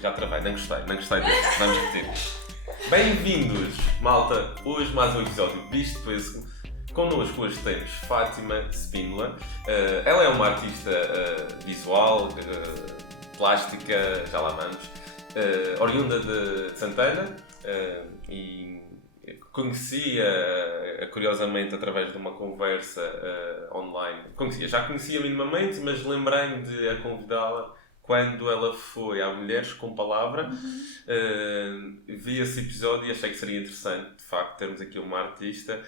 já travei, não gostei disso, vamos repetir. Bem-vindos, malta, hoje mais um episódio disto Pêssego. Connosco hoje temos Fátima Spínola. Ela é uma artista visual, plástica, já lá vamos, oriunda de Santana, e conhecia, curiosamente, através de uma conversa online. Já conhecia minimamente, mas lembrei-me de a convidá-la quando ela foi à Mulheres com Palavra. Vi esse episódio e achei que seria interessante, de facto, termos aqui uma artista,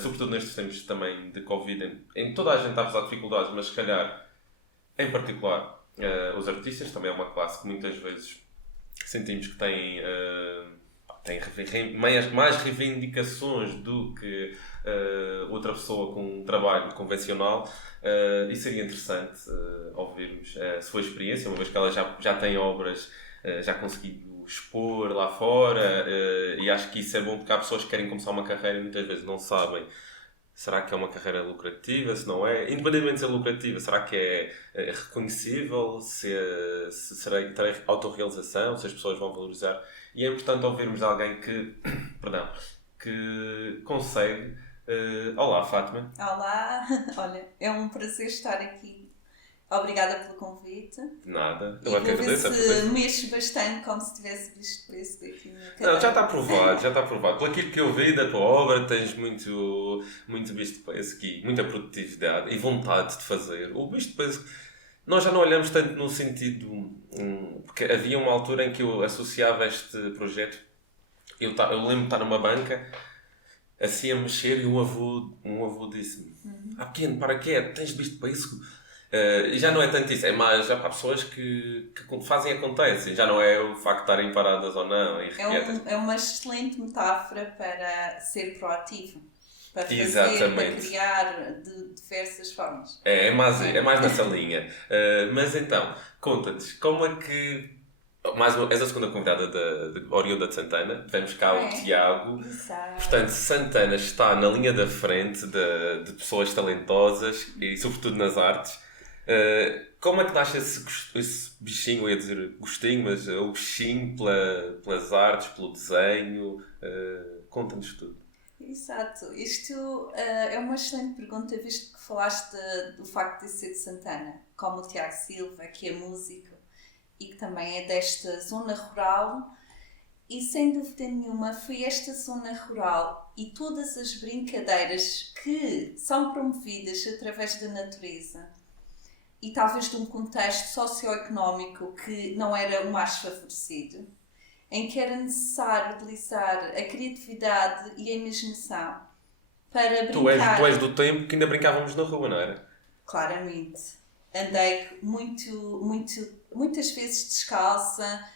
sobretudo nestes tempos também de Covid, em toda a gente está a passar dificuldades, mas se calhar, em particular, os artistas, também é uma classe que muitas vezes sentimos que tem mais reivindicações do que outra pessoa com um trabalho convencional, e seria interessante ouvirmos a sua experiência, uma vez que ela já tem obras, já conseguiu expor lá fora, e acho que isso é bom porque há pessoas que querem começar uma carreira e muitas vezes não sabem. Será que é uma carreira lucrativa? Se não é? Independentemente de ser lucrativa, será que é reconhecível? Terá autorrealização? Se as pessoas vão valorizar? E é importante ouvirmos de alguém que consegue. Olá, Fátima. Olá, olha, é um prazer estar aqui. Obrigada pelo convite. De nada. Eu vou ver se mexo bastante, como se tivesse visto por esse daqui na cadeira. Não, já está provado. Por aquilo que eu vi da tua obra, tens muito visto para esse aqui, muita produtividade e vontade de fazer. O visto para esse... Nós já não olhamos tanto no sentido... porque havia uma altura em que eu associava este projeto. Eu lembro de estar numa banca, assim a mexer, e um avô disse-me: pequeno, para quê? Tens visto para isso? E já não é tanto isso, é mais, já há pessoas que fazem e acontecem, já não é o facto de estarem paradas ou não. É uma excelente metáfora para ser proativo, para fazer, exatamente, para criar de diversas formas. É mais nessa linha. Mas então, conta-nos, como é que... és a segunda convidada oriunda de Santana, tivemos cá o Tiago. Exato. Portanto, Santana está na linha da frente de pessoas talentosas e sobretudo nas artes. Como é que nasce esse bichinho, eu ia dizer gostinho, mas o bichinho pelas artes, pelo desenho? Conta-nos tudo. Exato. Isto é uma excelente pergunta, visto que falaste do facto de ser de Santana, como o Tiago Silva, que é músico e que também é desta zona rural. E sem dúvida nenhuma foi esta zona rural e todas as brincadeiras que são promovidas através da natureza e talvez de um contexto socioeconómico que não era o mais favorecido, em que era necessário utilizar a criatividade e a imaginação para brincar. Tu és do tempo que ainda brincávamos na rua, não era? Claramente. Andei muitas vezes descalça,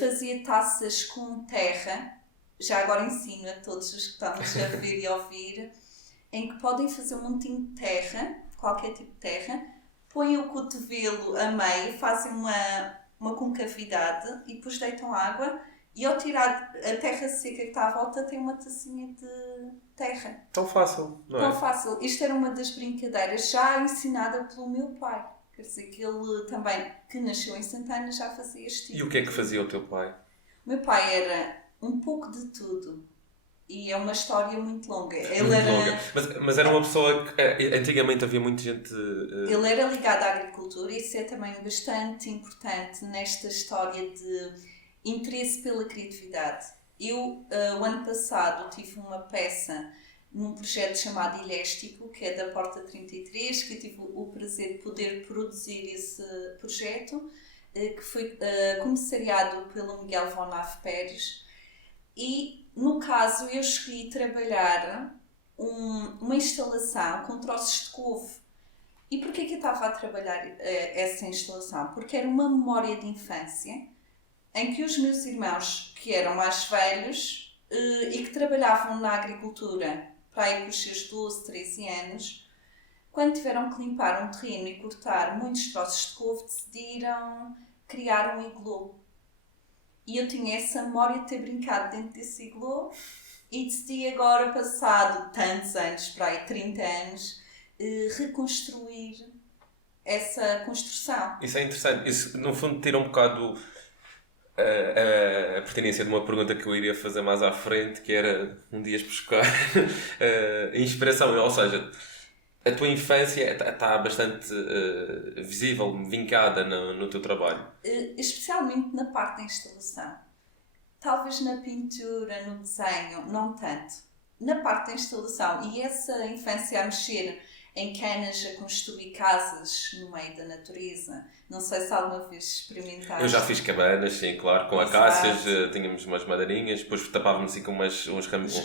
fazia taças com terra, já agora ensino a todos os que estamos a ver e a ouvir, em que podem fazer um montinho de terra, qualquer tipo de terra, põem o cotovelo a meio, fazem uma concavidade e depois deitam água, e ao tirar a terra seca que está à volta tem uma tacinha de terra. Tão fácil, não é? Tão fácil. Isto era uma das brincadeiras já ensinada pelo meu pai. Quer dizer que ele também, que nasceu em Santana, já fazia este tipo. E o que é que fazia o teu pai? O meu pai era um pouco de tudo. E é uma história muito longa. Mas era uma pessoa que... antigamente havia muita gente... Ele era ligado à agricultura, e isso é também bastante importante nesta história de interesse pela criatividade. Eu, o ano passado, tive uma peça num projeto chamado Iléstico, que é da Porta 33, que eu tive o prazer de poder produzir esse projeto, que foi comissariado pelo Miguel von Ave Pérez. E, no caso, eu escolhi trabalhar uma instalação com troços de couve. E porquê que eu estava a trabalhar essa instalação? Porque era uma memória de infância em que os meus irmãos, que eram mais velhos e que trabalhavam na agricultura para aí com os seus 12, 13 anos, quando tiveram que limpar um terreno e cortar muitos troços de couve, decidiram criar um igloo. E eu tinha essa memória de ter brincado dentro desse igloo e decidi agora, passado tantos anos, para aí 30 anos, reconstruir essa construção. Isso é interessante. Isso, no fundo, tira um bocado a pertinência de uma pergunta que eu iria fazer mais à frente, que era um dia buscar a inspiração, ou seja, a tua infância está bastante visível, vincada no teu trabalho. Especialmente na parte da instalação. Talvez na pintura, no desenho, não tanto. Na parte da instalação, e essa infância a mexer em canas, a construir casas no meio da natureza. Não sei se alguma vez experimentaste. Eu já fiz cabanas, sim, claro, com acácias, tínhamos umas madeirinhas, depois tapávamos assim com os galhos,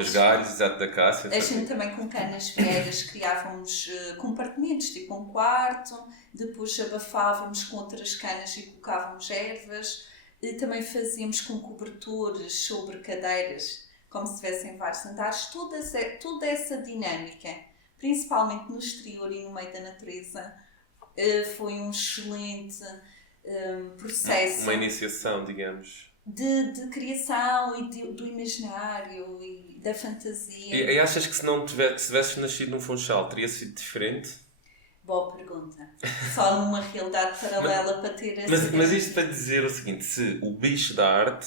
exato, da acácia. A gente também com canas velhas criávamos compartimentos, tipo um quarto, depois abafávamos com outras canas e colocávamos ervas. E também fazíamos com cobertores sobre cadeiras, como se tivessem vários andares. Toda essa dinâmica, principalmente no exterior e no meio da natureza, foi um excelente processo. Uma iniciação, digamos. De criação e do imaginário e da fantasia. E achas que se tivesses nascido num Funchal, teria sido diferente? Boa pergunta. Só numa realidade paralela para ter essa... Mas isto para dizer o seguinte, se o bicho da arte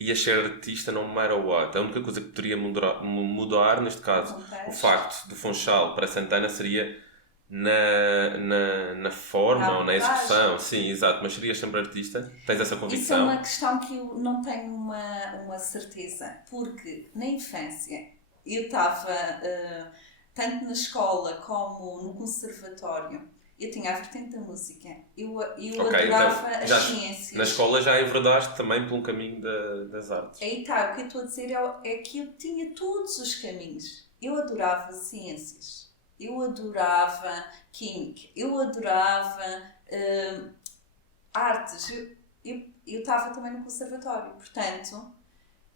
ia ser artista no matter what, a única coisa que poderia mudar neste caso, o facto do Funchal para Santana seria na forma ou na execução. Sim, exato, mas serias sempre artista? Tens essa convicção? Isso é uma questão que eu não tenho uma certeza, porque na infância eu estava... tanto na escola como no conservatório, eu tinha a vertente da música. Eu adorava então, as ciências. Na escola já enverdaste também por um caminho das artes. Aí está, o que eu estou a dizer é que eu tinha todos os caminhos. Eu adorava ciências, eu adorava química, eu adorava artes. Eu estava também no conservatório, portanto,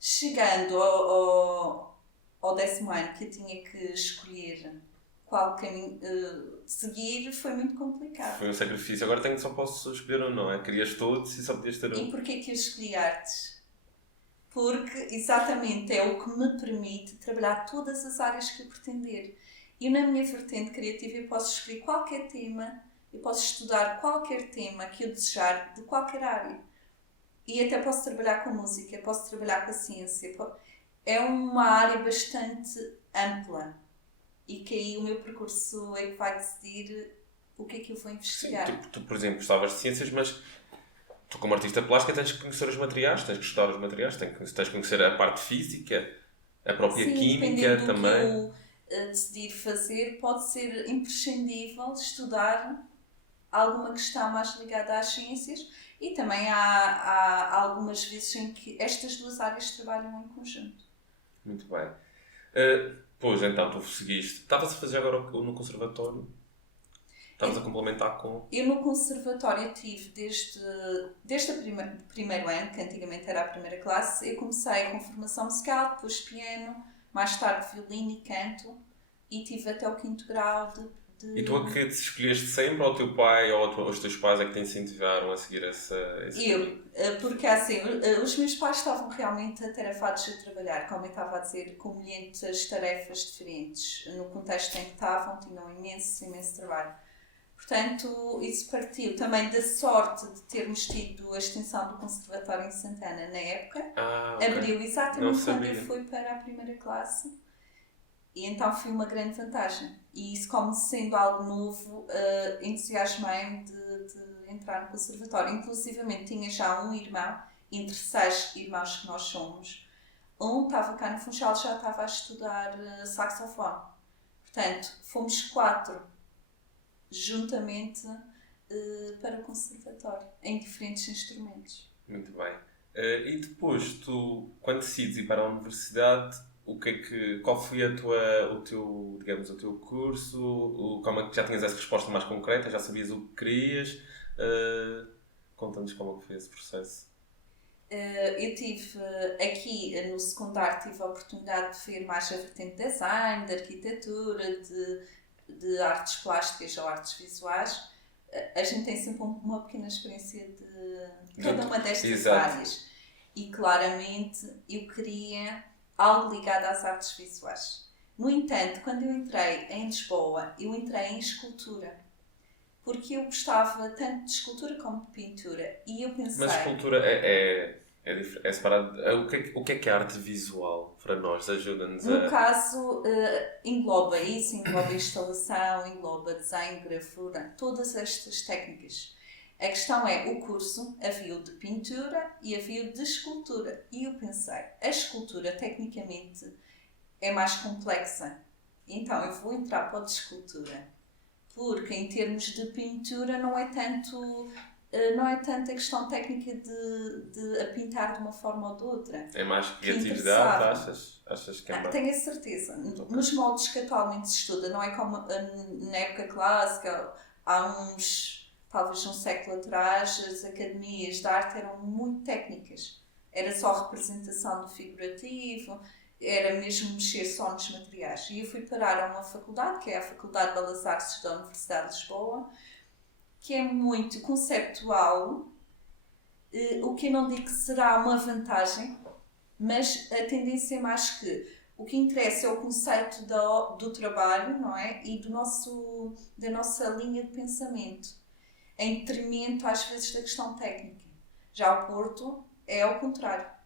chegando ao 10º ano que eu tinha que escolher qual caminho seguir, foi muito complicado. Foi um sacrifício. Agora só posso escolher um, não é? Querias todos e só podias ter um. E porquê que eu escolhi artes? Porque exatamente é o que me permite trabalhar todas as áreas que eu pretender. E na minha vertente criativa eu posso escolher qualquer tema, eu posso estudar qualquer tema que eu desejar de qualquer área. E até posso trabalhar com música, posso trabalhar com a ciência. É uma área bastante ampla e que aí o meu percurso é que vai decidir o que é que eu vou investigar. Sim, tu, por exemplo, gostavas de ciências, mas tu como artista plástica tens que conhecer os materiais, tens que estudar os materiais, tens que conhecer a parte física, a própria química do também. Que eu decidir fazer, pode ser imprescindível estudar alguma questão mais ligada às ciências e também há algumas vezes em que estas duas áreas trabalham em conjunto. Muito bem. Pois, então, tu seguiste. Estavas a fazer agora no conservatório? Estavas a complementar com... Eu no conservatório tive desde o primeiro ano, que antigamente era a primeira classe, eu comecei com formação musical, depois piano, mais tarde violino e canto, e tive até o 5º grau de... E tu é que te escolheste sempre, ou o teu pai ou os teus pais é que te incentivaram a seguir esse Eu, porque assim, os meus pais estavam realmente atarefados a trabalhar, como eu estava a dizer, com muitas tarefas diferentes. No contexto em que estavam, tinham imenso trabalho. Portanto, isso partiu também da sorte de termos tido a extensão do Conservatório em Santana na época. Okay. Abriu exatamente quando eu fui para a primeira classe. E então foi uma grande vantagem. E isso, como sendo algo novo, entusiasmei-me de entrar no conservatório. Inclusivamente tinha já um irmão, entre 6 irmãos que nós somos. Um estava cá no Funchal, já estava a estudar saxofone. Portanto, fomos 4 juntamente para o conservatório, em diferentes instrumentos. Muito bem. E depois, tu, quando decides ir para a universidade, qual foi o teu curso? Como é que já tinhas essa resposta mais concreta? Já sabias o que querias? Conta-nos como é que foi esse processo. Eu tive aqui no secundário, tive a oportunidade de ver mais a vertente de design, de arquitetura, de artes plásticas ou artes visuais. A gente tem sempre uma pequena experiência de cada uma destas áreas. E claramente eu queria algo ligado às artes visuais. No entanto, quando eu entrei em Lisboa, eu entrei em escultura. porque eu gostava tanto de escultura como de pintura. E eu pensei... Mas escultura é separado. O que é arte visual para nós? Ajuda-nos a... No caso, engloba isso, engloba instalação, engloba desenho, gravura, todas estas técnicas. A questão é, o curso havia o de pintura e havia o de escultura. E eu pensei, a escultura tecnicamente é mais complexa. Então eu vou entrar para o de escultura. Porque em termos de pintura não é tanto a questão técnica de a pintar de uma forma ou de outra. É mais criatividade, achas que é mais... Tenho a certeza. Okay. Nos moldes que atualmente se estuda, não é como na época clássica, há talvez um século atrás, as academias de arte eram muito técnicas. Era só representação do figurativo, era mesmo mexer só nos materiais. E eu fui parar a uma faculdade, que é a Faculdade de Belas Artes da Universidade de Lisboa, que é muito conceptual, o que eu não digo que será uma vantagem, mas a tendência é mais que o que interessa é o conceito do trabalho, não é? E da nossa linha de pensamento, em detrimento às vezes da questão técnica. Já o Porto é ao contrário.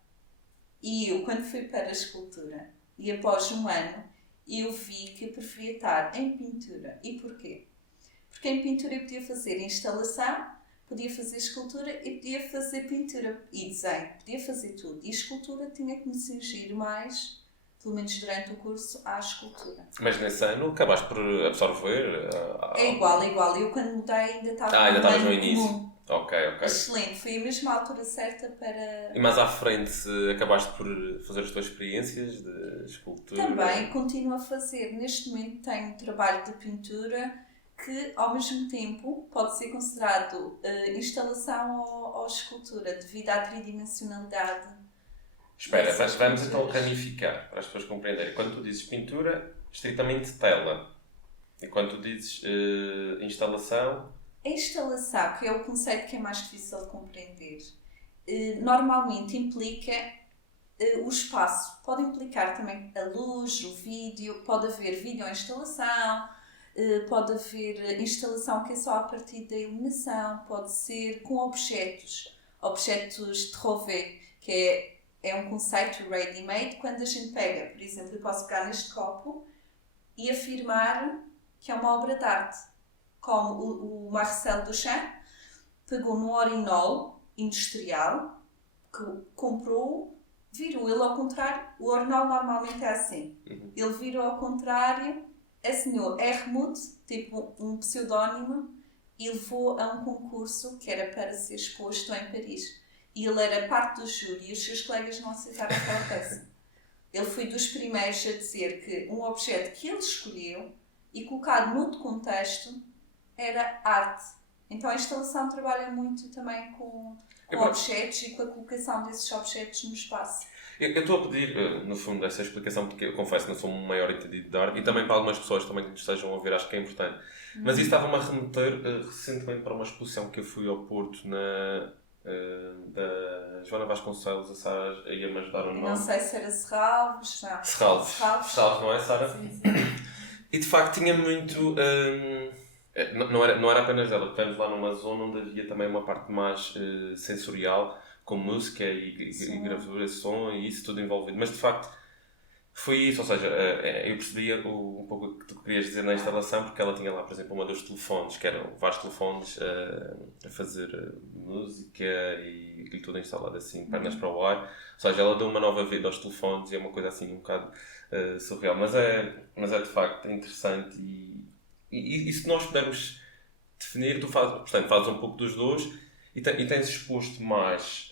E eu, quando fui para a escultura, e após um ano, eu vi que eu preferia estar em pintura. E porquê? Porque em pintura eu podia fazer instalação, podia fazer escultura e podia fazer pintura e desenho, podia fazer tudo. E a escultura tinha que me cingir mais, pelo menos durante o curso, à escultura. Mas nesse ano acabaste por absorver? É igual. Eu quando mudei ainda estava ainda estavas no início. Comum. Ok. Excelente, foi a mesma altura certa para... E mais à frente acabaste por fazer as tuas experiências de escultura? Também continuo a fazer. Neste momento tenho um trabalho de pintura que ao mesmo tempo pode ser considerado instalação ou escultura, devido à tridimensionalidade. Espera, vamos então ramificar, para as pessoas compreenderem. Quando tu dizes pintura, estritamente tela. E quando tu dizes instalação... A instalação, que é o conceito que é mais difícil de compreender, normalmente implica o espaço. Pode implicar também a luz, o vídeo, pode haver videoinstalação, pode haver instalação que é só a partir da iluminação, pode ser com objetos de Rouvet, que é um conceito ready-made. Quando a gente pega, por exemplo, eu posso pegar neste copo e afirmar que é uma obra de arte. Como o Marcel Duchamp pegou no urinol industrial, que comprou, virou ele ao contrário. O urinol normalmente é assim. Ele virou ao contrário, assinhou Hermut, tipo um pseudónimo, e levou a um concurso que era para ser exposto em Paris. E ele era parte do júri e os seus colegas não aceitaram aquela peça. Ele foi dos primeiros a dizer que um objeto que ele escolheu e colocado noutro contexto era arte. Então a instalação trabalha muito também com objetos e com a colocação desses objetos no espaço. Eu estou a pedir, no fundo, essa explicação, porque eu confesso que não sou um maior entendido de arte, e também para algumas pessoas também que estejam a ouvir, acho que é importante. Mas isso estava-me a remeter recentemente para uma exposição que eu fui ao Porto, da Joana Vasconcelos, a Sara ia-me ajudar o nome. Não sei se era Serralves. Serralves, não é, Sara? Sim. E de facto tinha muito... Não era apenas ela, estivemos lá numa zona onde havia também uma parte mais sensorial, com música e gravura, som e isso tudo envolvido. Mas de facto foi isso, ou seja, eu percebia um pouco o que tu querias dizer na instalação, porque ela tinha lá, por exemplo, uma dos telefones, que eram vários telefones a fazer música e aquilo tudo instalado assim, pernas para o ar. Ou seja, ela deu uma nova vida aos telefones e é uma coisa assim um bocado surreal. Mas é de facto interessante e se nós pudermos definir, portanto, fazes um pouco dos dois e tens exposto mais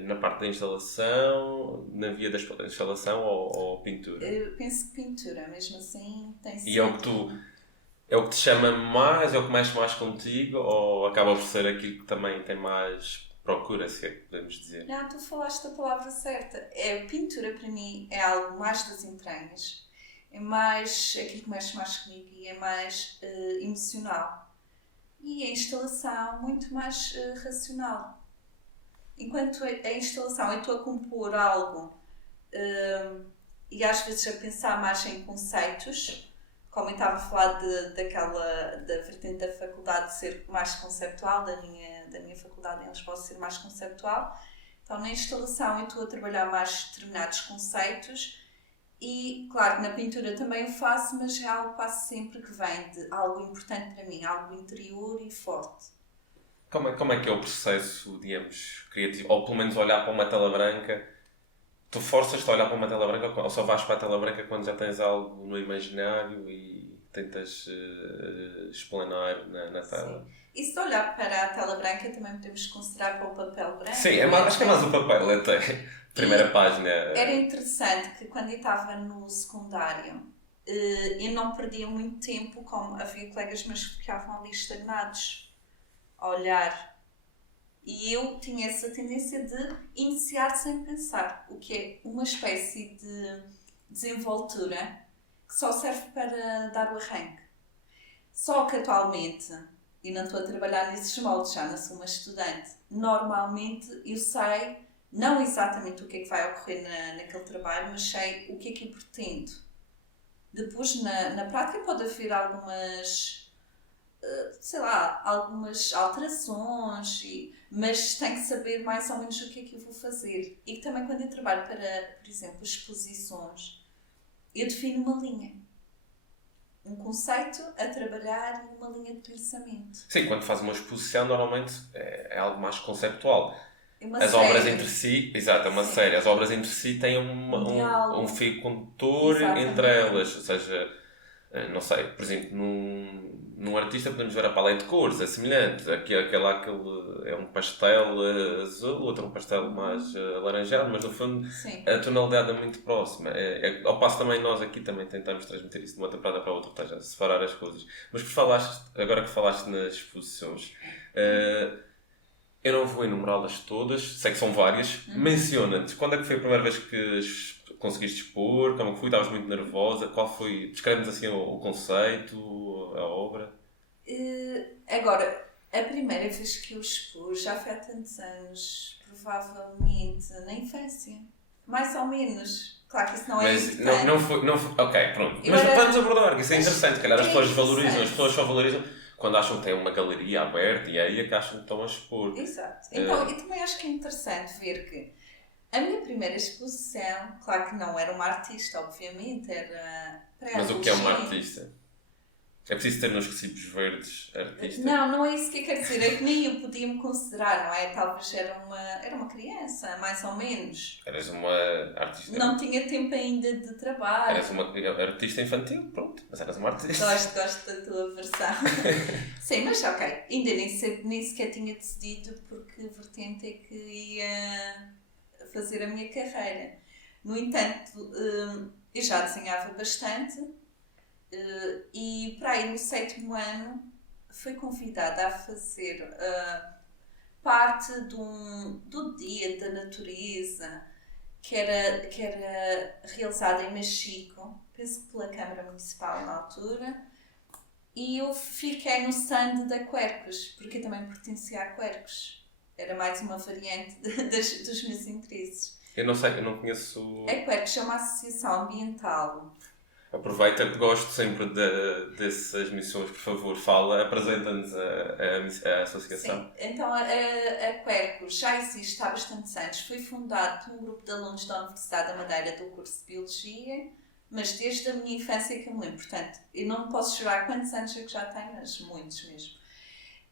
na parte da instalação, na via da instalação ou pintura? Eu penso que pintura, mesmo assim, tem sido... E é o que te chama mais, é o que mexe mais contigo ou acaba por ser aquilo que também tem mais procura, se é que podemos dizer? Não, tu falaste a palavra certa. Pintura para mim é algo mais das entranhas. É mais aquilo que mexe mais comigo e é mais emocional. E a instalação muito mais racional. Enquanto a instalação eu estou a compor algo e às vezes a pensar mais em conceitos, como eu estava a falar da vertente da faculdade ser mais conceptual, da minha faculdade em Lisboa ser mais conceptual, então na instalação eu estou a trabalhar mais determinados conceitos e, claro, na pintura também o faço, mas é algo quase sempre que vem de algo importante para mim, algo interior e forte. Como é que é o processo, digamos, criativo? Ou pelo menos olhar para uma tela branca. Tu forças-te a olhar para uma tela branca ou só vais para a tela branca quando já tens algo no imaginário e tentas explanar na tela? Sim. E se olhar para a tela branca também podemos considerar para o papel branco. Sim, acho que é mais o papel até. Primeira página. Era interessante que quando eu estava no secundário eu não perdia muito tempo, como havia colegas meus que ficavam ali estagnados a olhar. E eu tinha essa tendência de iniciar sem pensar, o que é uma espécie de desenvoltura que só serve para dar o arranque. Só que atualmente, e não estou a trabalhar nesses moldes, já não sou uma estudante, normalmente eu sei, não exatamente o que é que vai ocorrer naquele trabalho, mas sei o que é que eu pretendo. Depois, na prática, pode haver algumas alterações, mas tenho que saber mais ou menos o que é que eu vou fazer. E também quando eu trabalho para, por exemplo, exposições, eu defino uma linha. Um conceito a trabalhar e uma linha de pensamento. Sim, quando faz uma exposição, normalmente é algo mais conceptual. As obras entre si, exato, é uma série. As obras entre si têm um fio condutor entre elas. Ou seja, não sei, por exemplo, num artista podemos ver a paleta de cores, é semelhante. Aquele é um pastel azul, outro um pastel mais alaranjado, mas no fundo sim, a tonalidade é muito próxima. Ao passo também nós aqui também tentamos transmitir isso de uma temporada para a outra, ou seja, separar as coisas. Mas agora que falaste nas exposições, eu não vou enumerá-las todas, sei que são várias. Menciona-te, quando é que foi a primeira vez que conseguiste expor? Como foi? Estavas muito nervosa? Qual foi? Descreve-nos assim o conceito, a obra. Agora, a primeira vez que eu expus já foi há tantos anos, provavelmente na infância. Mais ou menos. Claro que isso não é importante. Não foi. Ok, pronto. Mas vamos abordar, que isso é interessante. Se calhar as pessoas valorizam, as pessoas só valorizam quando acham que têm uma galeria aberta e é aí é que acham que estão a expor. Exato. Então, eu também acho que é interessante ver que a minha primeira exposição, claro que não era uma artista, obviamente, era para Mas o que é uma artista? É preciso ter nos recibos verdes artista? Não é isso que eu quero dizer. É que nem eu podia me considerar, não é? Talvez era uma criança, mais ou menos. Eras uma artista. Não tinha tempo ainda de trabalho. Eras uma artista infantil, pronto. Mas eras uma artista. Gosto da tua versão. Sim, mas ok. Ainda nem sequer tinha decidido por que vertente é que ia fazer a minha carreira. No entanto, eu já desenhava bastante. E para aí no 7º ano fui convidada a fazer parte do dia da natureza que era realizado em Machico, penso que pela Câmara Municipal na altura, e eu fiquei no stand da Quercus, porque eu também pertencia a Quercus, era mais uma variante dos meus interesses. Eu não sei, eu não conheço. A Quercus é uma associação ambiental. Aproveita que gosto sempre dessas missões, por favor, apresenta-nos a associação. Sim, então a Quercus já existe há bastantes anos, foi fundado por um grupo de alunos da Universidade da Madeira do curso de Biologia, mas desde a minha infância que eu me lembro, portanto, eu não posso jurar quantos anos é que já tenho, mas muitos mesmo.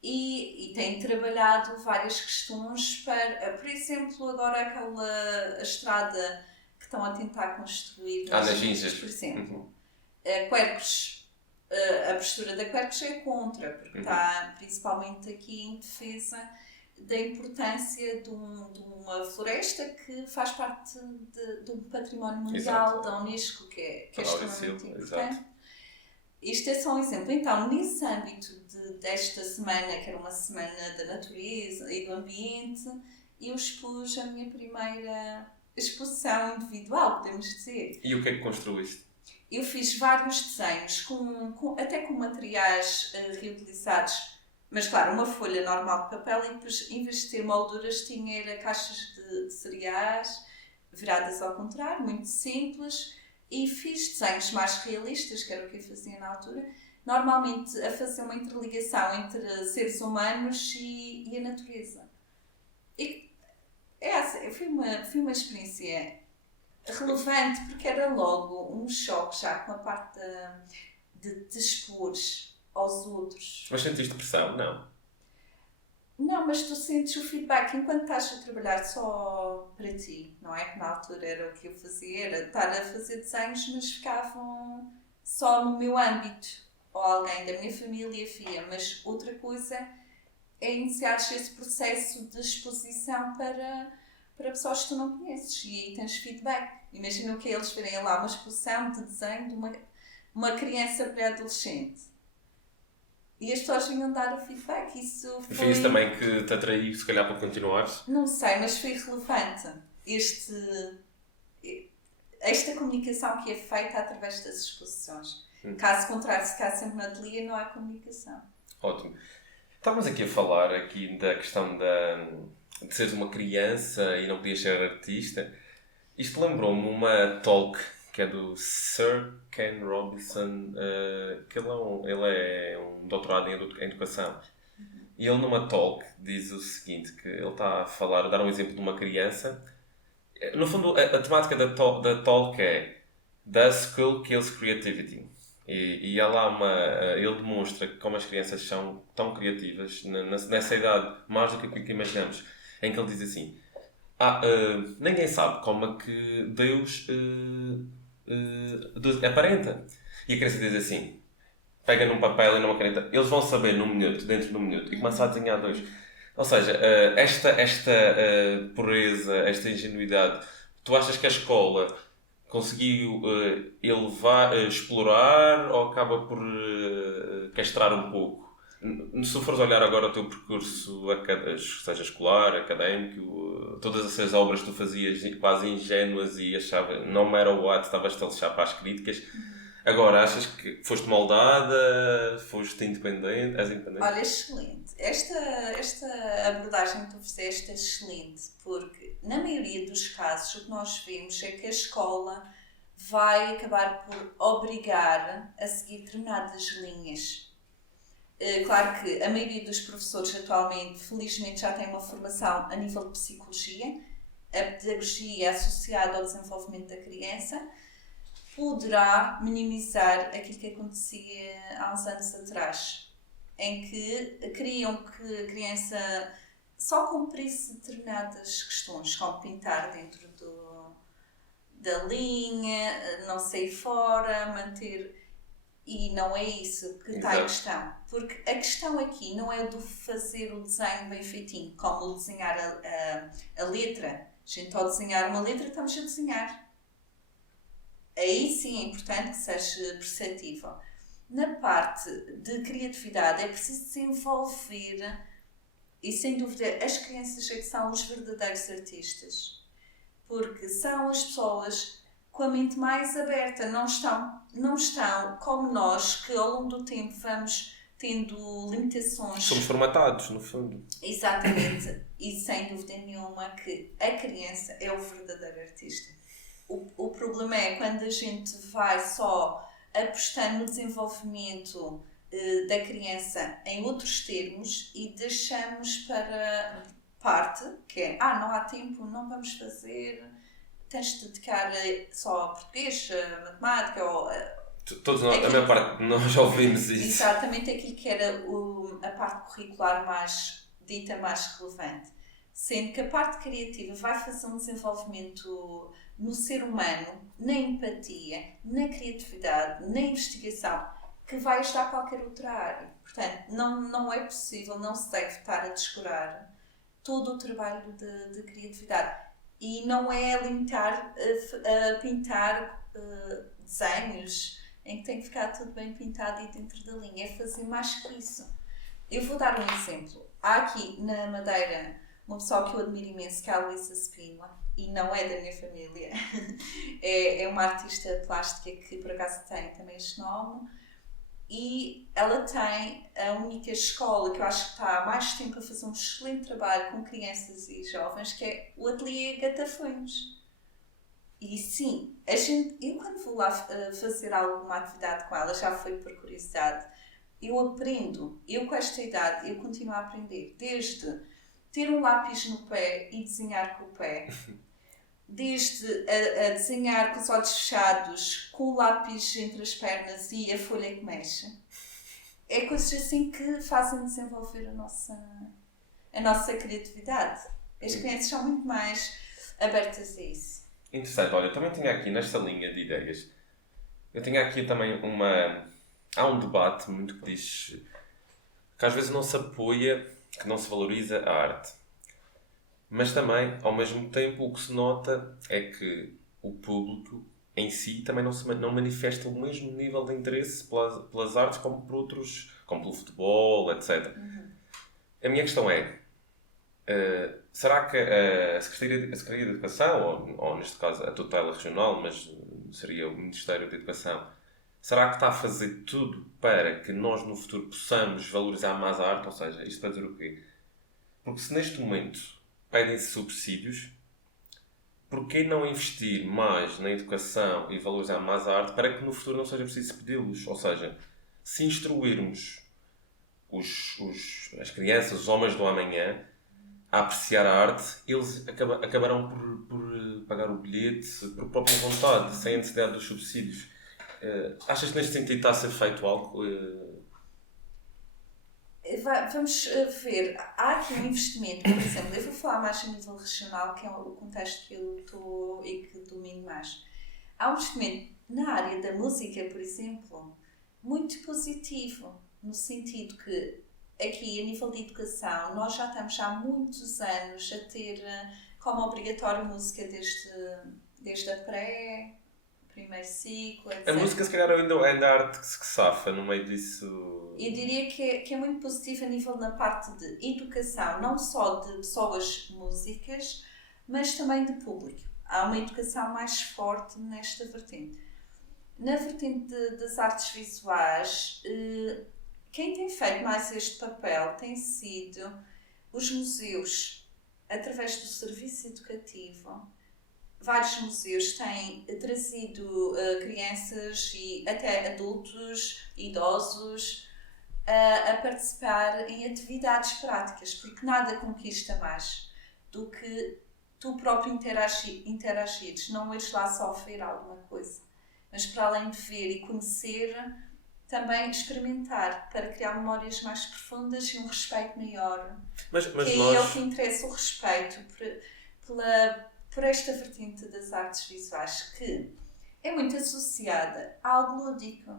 E tem trabalhado várias questões para, por exemplo, agora aquela estrada que estão a tentar construir nas Ginjas, por exemplo. A Quercus, a postura da Quercus é contra, porque está principalmente aqui em defesa da importância de uma floresta que faz parte de um património mundial da Unesco, que é extremamente importante. Exato. Isto é só um exemplo. Então, nesse âmbito desta semana, que era uma semana da natureza e do ambiente, eu expus a minha primeira exposição individual, podemos dizer. E o que é que construíste? Eu fiz vários desenhos, até com materiais reutilizados, mas claro, uma folha normal de papel, e depois, em vez de ter molduras, tinha caixas de cereais viradas ao contrário, muito simples, e fiz desenhos mais realistas, que era o que eu fazia na altura, normalmente a fazer uma interligação entre seres humanos e a natureza. E foi uma experiência relevante, porque era logo um choque já com a parte de te expor aos outros. Mas sentiste pressão? Não. Não, mas tu sentes o feedback enquanto estás a trabalhar só para ti, não é? Que na altura era o que eu fazia, era estar a fazer desenhos, mas ficavam só no meu âmbito, ou alguém da minha família via, mas outra coisa é iniciar esse processo de exposição para pessoas que tu não conheces, e aí tens feedback. Imagina o que é eles verem lá uma exposição de desenho de uma criança pré-adolescente. E as pessoas vinham dar o feedback. Foi isso também que te atraiu, se calhar, para continuares? Não sei, mas foi relevante. Esta comunicação que é feita através das exposições. Caso contrário, se ficar sempre na ateliê, não há comunicação. Ótimo. Estávamos aqui a falar da questão de seres uma criança e não podias ser artista. Isto lembrou-me uma talk que é do Sir Ken Robinson, que ele é um doutorado em educação. E ele numa talk diz o seguinte, que ele está a dar um exemplo de uma criança. No fundo, a temática da talk é Does School Kills Creativity? E há lá ele demonstra como as crianças são tão criativas nessa idade, mais do que aquilo que imaginamos, em que ele diz assim, ninguém sabe como é que Deus aparenta. E a criança diz assim, pega num papel e numa caneta, eles vão saber dentro de um minuto, e começa a desenhar dois. Ou seja, esta pureza, esta ingenuidade, tu achas que a escola conseguiu explorar ou acaba por castrar um pouco? Se fores olhar agora o teu percurso, seja escolar, académico, todas essas obras que tu fazias quase ingênuas e achava, no matter what, estavas a lixar para as críticas. Agora, achas que foste moldada, foste independente, és independente? Olha, excelente. Esta abordagem que tu fizeste é excelente, porque na maioria dos casos o que nós vemos é que a escola vai acabar por obrigar a seguir determinadas linhas. Claro que a maioria dos professores atualmente, felizmente, já tem uma formação a nível de psicologia. A pedagogia associada ao desenvolvimento da criança poderá minimizar aquilo que acontecia há uns anos atrás, em que queriam que a criança só cumprisse determinadas questões, como pintar dentro da linha, não sair fora, manter... E não é isso que está em questão. Porque a questão aqui não é do fazer o desenho bem feitinho, como desenhar a letra. A gente, ao desenhar uma letra, estamos a desenhar. Aí sim é importante que seja perceptível. Na parte de criatividade é preciso desenvolver, e sem dúvida as crianças é que são os verdadeiros artistas. Porque são as pessoas com a mente mais aberta, não estão como nós, que ao longo do tempo vamos tendo limitações. Somos formatados, no fundo. Exatamente. E sem dúvida nenhuma que a criança é o verdadeiro artista. O problema é quando a gente vai só apostando no desenvolvimento da criança em outros termos e deixamos para parte, que é, não há tempo, não vamos fazer... Tens de dedicar só a português, a matemática ou... Todos nós, a maior parte de nós já ouvimos isso. Exatamente aquilo que era a parte curricular dita mais relevante. Sendo que a parte criativa vai fazer um desenvolvimento no ser humano, na empatia, na criatividade, na investigação, que vai ajudar qualquer outra área. Portanto, não é possível, não se deve estar a descurar todo o trabalho de criatividade. E não é limitar a pintar desenhos em que tem que ficar tudo bem pintado e dentro da linha. É fazer mais que isso. Eu vou dar um exemplo. Há aqui na Madeira uma pessoa que eu admiro imenso, que é a Luísa Spínola, e não é da minha família. É uma artista plástica que por acaso tem também este nome. E ela tem a única escola que eu acho que está há mais tempo a fazer um excelente trabalho com crianças e jovens, que é o Ateliê Gatafunhos. E sim, eu quando vou lá fazer alguma atividade com ela, já foi por curiosidade, eu aprendo. Eu com esta idade, eu continuo a aprender. Desde ter um lápis no pé e desenhar com o pé, desde a desenhar com os olhos fechados, com o lápis entre as pernas e a folha que mexe. É coisas assim que fazem desenvolver a nossa criatividade. As crianças são muito mais abertas a isso. Interessante. Olha, eu também tinha aqui, nesta linha de ideias, eu tinha aqui também há um debate muito que diz que às vezes não se apoia, que não se valoriza a arte. Mas também, ao mesmo tempo, o que se nota é que o público em si também não manifesta o mesmo nível de interesse pelas artes como por outros, como pelo futebol, etc. A minha questão é, será que a Secretaria de Educação, ou neste caso a tutela regional, mas seria o Ministério da Educação, será que está a fazer tudo para que nós no futuro possamos valorizar mais a arte? Ou seja, isto para dizer o quê? Porque se neste momento pedem-se subsídios, por que não investir mais na educação e valorizar mais a arte para que no futuro não seja preciso pedi-los? Ou seja, se instruirmos as crianças, os homens do amanhã, a apreciar a arte, eles acabarão por pagar o bilhete por própria vontade, sem a necessidade dos subsídios. Achas que neste sentido está a ser feito algo? Vamos ver. Há aqui um investimento, por exemplo, eu vou falar mais a nível regional, que é o contexto que eu estou e que domino mais. Há um investimento na área da música, por exemplo, muito positivo, no sentido que aqui, a nível de educação, nós já estamos há muitos anos a ter como obrigatório música desde a primeiro ciclo, etc. A música, se calhar, ainda é a arte que se safa no meio disso. Eu diria que é muito positivo a nível na parte de educação, não só de pessoas músicas, mas também de público. Há uma educação mais forte nesta vertente. Na vertente das artes visuais, quem tem feito mais este papel tem sido os museus, através do serviço educativo. Vários museus têm trazido crianças e até adultos, idosos, a participar em atividades práticas, porque nada conquista mais do que tu próprio interagires, não ires lá só oferecer alguma coisa, mas para além de ver e conhecer, também experimentar, para criar memórias mais profundas e um respeito maior. Mas que nós... é o que interessa, o respeito por esta vertente das artes visuais, que é muito associada a algo lúdico.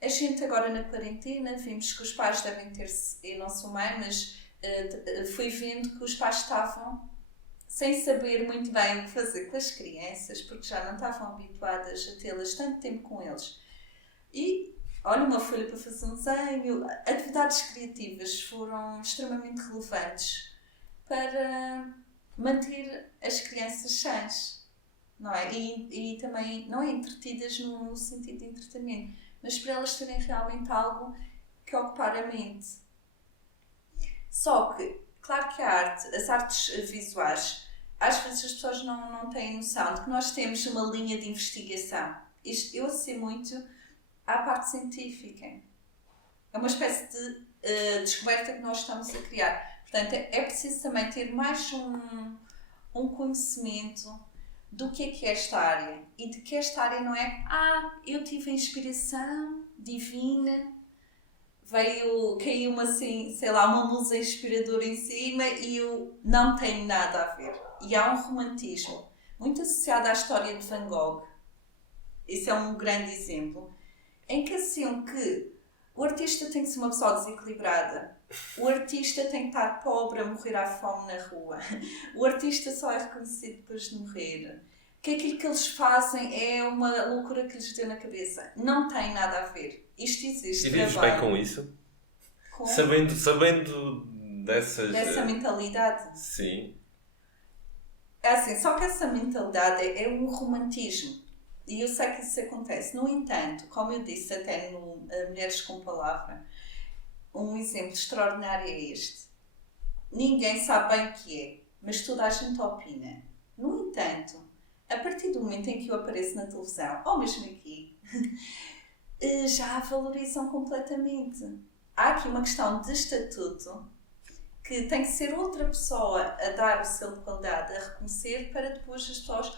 A gente agora na quarentena vimos que os pais devem ter-se, eu não sou mãe, mas fui vendo que os pais estavam sem saber muito bem o que fazer com as crianças, porque já não estavam habituadas a tê-las tanto tempo com eles. E, olha, uma folha para fazer um desenho, atividades criativas foram extremamente relevantes para manter as crianças sãs, não é? E também, não é entretidas no sentido de entretenimento, mas para elas terem realmente algo que ocupar a mente. Só que, claro que as artes visuais, às vezes as pessoas não têm noção de que nós temos uma linha de investigação. Eu associo muito à parte científica. É uma espécie de descoberta que nós estamos a criar. Portanto, é preciso também ter mais um conhecimento do que é esta área. E de que esta área não é, eu tive a inspiração divina, caiu-me assim, sei lá, uma musa inspiradora em cima e eu não tenho nada a ver. E há um romantismo muito associado à história de Van Gogh. Esse é um grande exemplo. Em que associam que o artista tem que ser uma pessoa desequilibrada, o artista tem que estar pobre a morrer à fome na rua, o artista só é reconhecido depois de morrer, que aquilo que eles fazem é uma loucura que lhes deu na cabeça. Não tem nada a ver. Isto existe. E vives bem com isso? Sabendo dessa mentalidade? Sim. É assim, só que essa mentalidade é um romantismo. E eu sei que isso acontece. No entanto, como eu disse até no Mulheres com Palavra, um exemplo extraordinário é este. Ninguém sabe bem o que é, mas toda a gente opina. No entanto, A partir do momento em que eu apareço na televisão, ou mesmo aqui, já a valorizam completamente. Há aqui uma questão de estatuto que tem que ser outra pessoa a dar o selo de qualidade, a reconhecer, para depois as pessoas...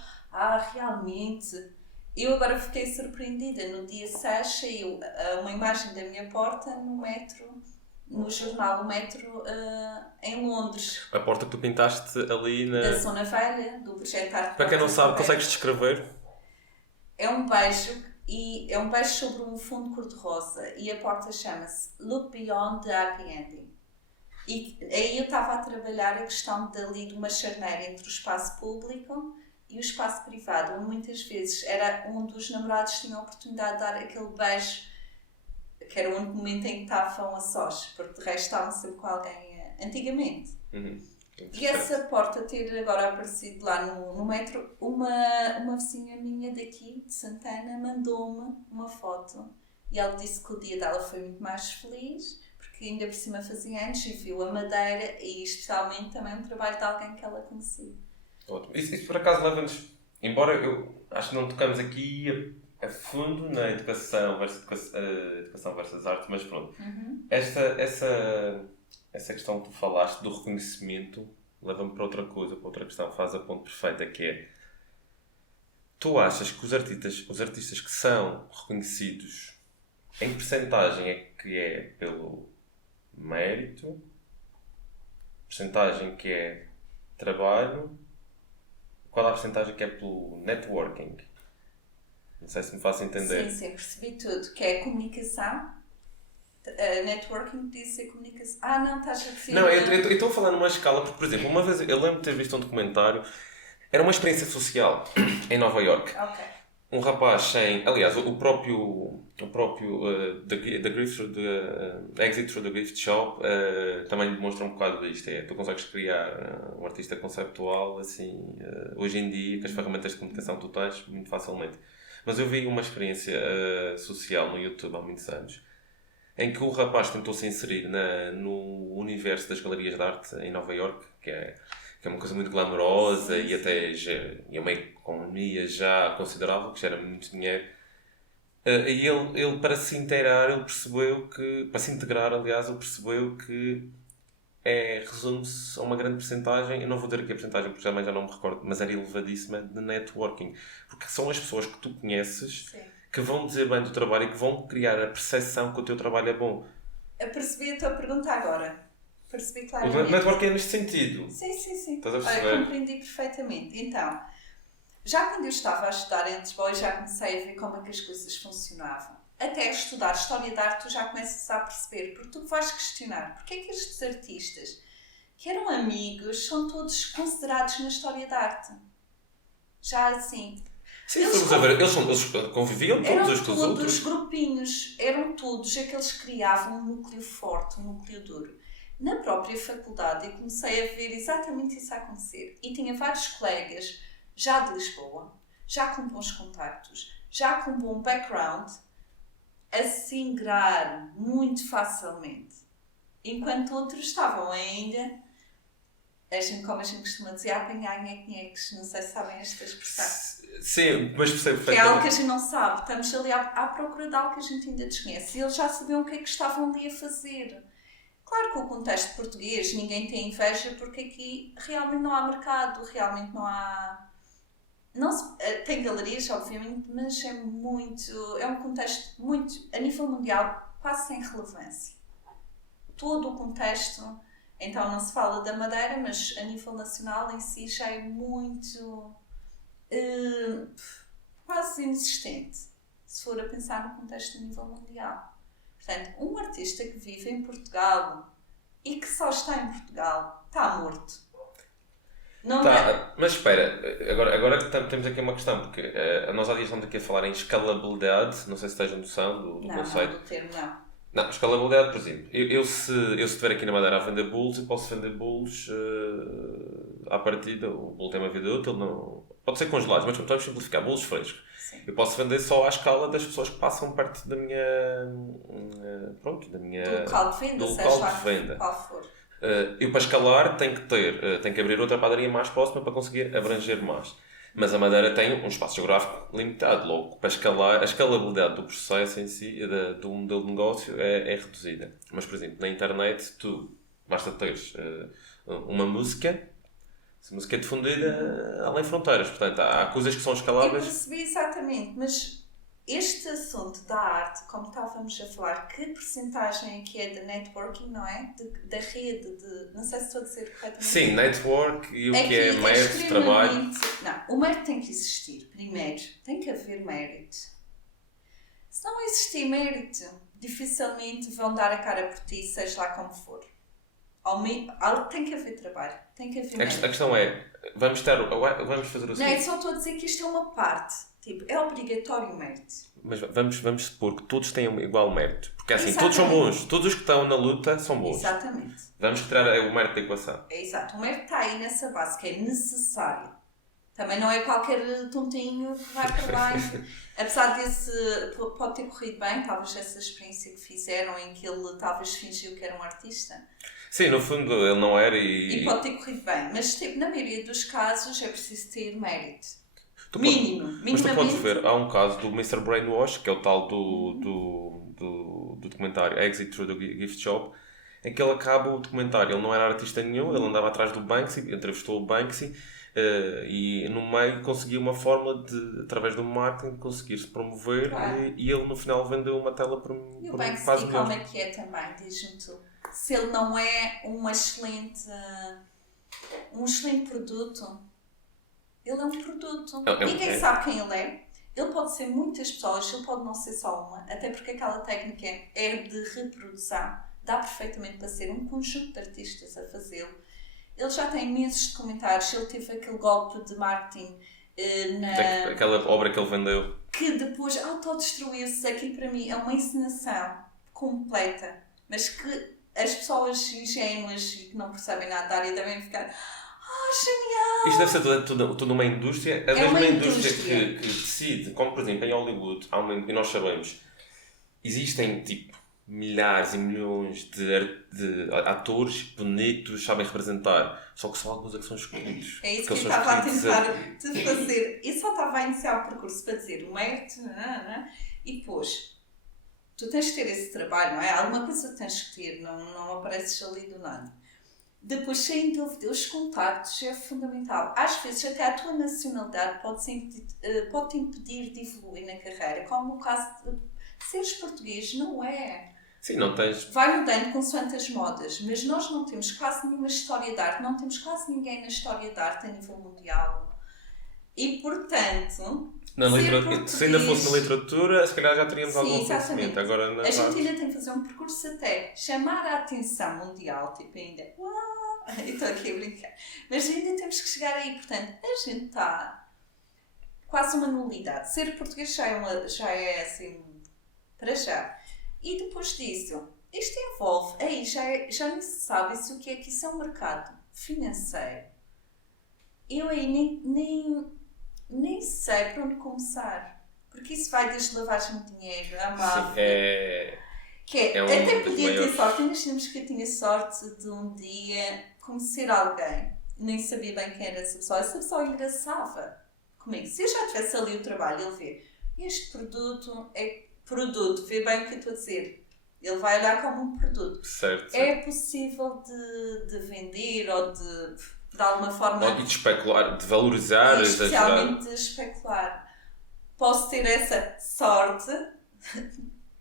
realmente... Eu agora fiquei surpreendida. No dia 6 saiu uma imagem da minha porta no metro, no jornal O Metro, em Londres. A porta que tu pintaste ali na... Da Zona Velha, do projeto Arte. Para quem não sabe, consegues descrever? É um beijo, e é um beijo sobre um fundo cor-de-rosa, e a porta chama-se Look Beyond the Happy Ending. E aí eu estava a trabalhar a questão dali de uma charneira entre o espaço público e o espaço privado, onde muitas vezes era onde os namorados tinham a oportunidade de dar aquele beijo, que era o único momento em que estavam a sós, porque de resto estavam sempre com alguém antigamente. E essa porta ter agora aparecido lá no metro, uma vizinha minha daqui, de Santana, mandou-me uma foto e ela disse que o dia dela foi muito mais feliz, porque ainda por cima fazia anos e viu a Madeira, e especialmente também um trabalho de alguém que ela conhecia. Ótimo. Isso por acaso leva-nos, embora eu acho que não tocamos aqui a fundo na educação versus arte, mas pronto. Essa questão que tu falaste do reconhecimento leva-me para outra coisa, para outra questão, faz a ponte perfeita, que é: tu achas que os artistas que são reconhecidos, em que percentagem é que é pelo mérito, percentagem que é trabalho, qual é a percentagem que é pelo networking? Não sei se me faço entender. Sim, percebi tudo. Que é comunicação. Networking podia ser comunicação. Não, estás a dizer... Não, eu estou a falar numa escala, porque, por exemplo, uma vez eu lembro de ter visto um documentário, era uma experiência social em Nova Iorque. Ok. Um rapaz sem... Aliás, o próprio The Gift Through the Exit Through the Gift Shop também demonstra um bocado disto. Tu consegues criar um artista conceptual assim, hoje em dia, com as ferramentas de comunicação que tu tens, muito facilmente. Mas eu vi uma experiência social no YouTube há muitos anos, em que o rapaz tentou se inserir no universo das galerias de arte em Nova Iorque, que é uma coisa muito glamourosa e até e é uma economia já considerável, que gera muito dinheiro. E ele para se inteirar, ele percebeu que, para se integrar, aliás, ele percebeu que resume-se a uma grande percentagem, eu não vou dizer aqui a percentagem porque também já não me recordo, mas era elevadíssima, de networking. Porque são as pessoas que tu conheces, sim, que vão dizer bem do trabalho e que vão criar a percepção que o teu trabalho é bom. Eu percebi a tua pergunta agora. Percebi claramente. O networking é neste sentido. Sim. Estás a perceber? Olha, compreendi perfeitamente. Então, já quando eu estava a estudar em Lisboa, já comecei a ver como é que as coisas funcionavam. Até estudar História da Arte, tu já começas a perceber, porque tu vais questionar porque é que estes artistas, que eram amigos, são todos considerados na História da Arte. Já assim... Sim, eles conviviam todos uns com os outros. Eram todos grupinhos, eram todos aqueles que criavam um núcleo forte, um núcleo duro. Na própria faculdade eu comecei a ver exatamente isso a acontecer. E tinha vários colegas, já de Lisboa, já com bons contactos, já com bom background, a se ingrar muito facilmente. Enquanto outros estavam ainda, como a gente costuma dizer, a apanhar nheques. Não sei se sabem esta expressão. Sim, mas percebo perfeitamente. Que é algo que a gente não sabe. Estamos ali à procura de algo que a gente ainda desconhece. E eles já sabiam o que é que estavam ali a fazer. Claro que o contexto português, ninguém tem inveja, porque aqui realmente não há mercado, realmente não há... tem galerias, obviamente, mas é um contexto muito, a nível mundial, quase sem relevância. Todo o contexto, então não se fala da Madeira, mas a nível nacional em si já é muito... quase inexistente, se for a pensar no contexto a nível mundial. Portanto, um artista que vive em Portugal e que só está em Portugal está morto. Não é? Mas espera, agora temos aqui uma questão, porque nós há dias estamos aqui a falar em escalabilidade, não sei se tens a noção do conceito. Não, do termo não. Não, escalabilidade, por exemplo, eu se estiver aqui na Madeira a vender bolos, eu posso vender bolos à partida, o bolo tem uma vida útil, não... pode ser congelados, mas vamos simplificar, bolos frescos. Sim. Eu posso vender só à escala das pessoas que passam perto da minha... do local de venda, seja de venda. Qual for. Eu para escalar tenho que abrir outra padaria mais próxima para conseguir abranger mais. Mas a Madeira tem um espaço geográfico limitado, logo, para escalar, a escalabilidade do processo em si, do modelo de negócio, é reduzida. Mas, por exemplo, na internet, tu basta teres uma música, essa música é difundida além fronteiras. Portanto, há coisas que são Eu escaláveis. percebi exatamente, mas este assunto da arte, como estávamos a falar, que percentagem é que é de networking, não é? Da rede, não sei se estou a dizer corretamente. Sim, network e o que é mérito, trabalho. Não, o mérito tem que existir, primeiro. Tem que haver mérito. Se não existir mérito, dificilmente vão dar a cara por ti, seja lá como for. Tem que haver trabalho, tem que haver mérito. A questão é, vamos fazer o Não, eu seguinte. só estou a dizer que isto é uma parte. Tipo, é obrigatório o mérito. Mas vamos supor que todos têm igual mérito. Porque assim, Exatamente. todos são bons. Todos os que estão na luta são bons. Exatamente. Vamos retirar o mérito da equação. É exato. O mérito está aí nessa base, que é necessário. Também não é qualquer tontinho que vai para lá. Apesar desse... Pode ter corrido bem, talvez essa experiência que fizeram, em que ele talvez fingiu que era um artista. Sim, no fundo ele não era E pode ter corrido bem. Mas tipo, na maioria dos casos é preciso ter mérito. Mas tu podes ver, há um caso do Mr. Brainwash, que é o tal do documentário Exit Through the Gift Shop, em que ele acaba o documentário, ele não era artista nenhum, ele andava atrás do Banksy, entrevistou o Banksy, e no meio conseguiu uma forma de, através do marketing, conseguir se promover, claro. E ele no final vendeu uma tela por e o Banksy como é que é também, diz-me tu? Se ele não é um excelente produto, ele é um produto. Ninguém sabe quem ele é. Ele pode ser muitas pessoas, ele pode não ser só uma, até porque aquela técnica é de reprodução. Dá perfeitamente para ser um conjunto de artistas a fazê-lo. Ele já tem imensos documentários. Ele teve aquele golpe de marketing aquela obra que ele vendeu. Que depois autodestruiu-se. Aquilo para mim é uma encenação completa. Mas que as pessoas ingênuas e que não percebem nada da área devem ficar... genial! Isto deve ser toda uma indústria. É uma indústria que decide, como por exemplo em Hollywood, e nós sabemos, existem tipo milhares e milhões de atores bonitos, sabem representar, só que só alguns é que são escolhidos. É isso que eu estava a tentar de fazer. Eu só estava a iniciar o percurso para dizer o mérito, e depois tu tens que ter esse trabalho, não é? Alguma coisa tens que ter, não apareces ali do nada. Depois, sem dúvida, os contactos é fundamental. Às vezes, até a tua nacionalidade pode-te impedir de evoluir na carreira, como o caso de seres português, não é? Sim, não tens... Vai mudando consoante as modas, mas nós não temos quase nenhuma história de arte, não temos quase ninguém na história de arte a nível mundial. E, portanto... Se ainda fosse na literatura, se calhar já teríamos algum conhecimento. Agora, a gente ainda tem que fazer um percurso até chamar a atenção mundial, tipo ainda, uau, estou aqui a brincar. Mas ainda temos que chegar aí, portanto, a gente está quase uma nulidade. Ser português já é assim, para já. E depois disso, isto envolve, aí já nem se sabe o que isso é um mercado financeiro. Eu aí nem sei para onde começar. Porque isso vai desde lavagem de dinheiro, a máfia. Até podia ter sorte. Imaginemos que eu tinha sorte de um dia conhecer alguém. Nem sabia bem quem era essa pessoa. Essa pessoa engraçava comigo. Se eu já tivesse ali o trabalho, ele vê. Este produto é produto. Vê bem o que eu estou a dizer. Ele vai olhar como um produto. Certo. É possível de vender ou de alguma forma... Ou de especular, de valorizar, especialmente de especular. Posso ter essa sorte,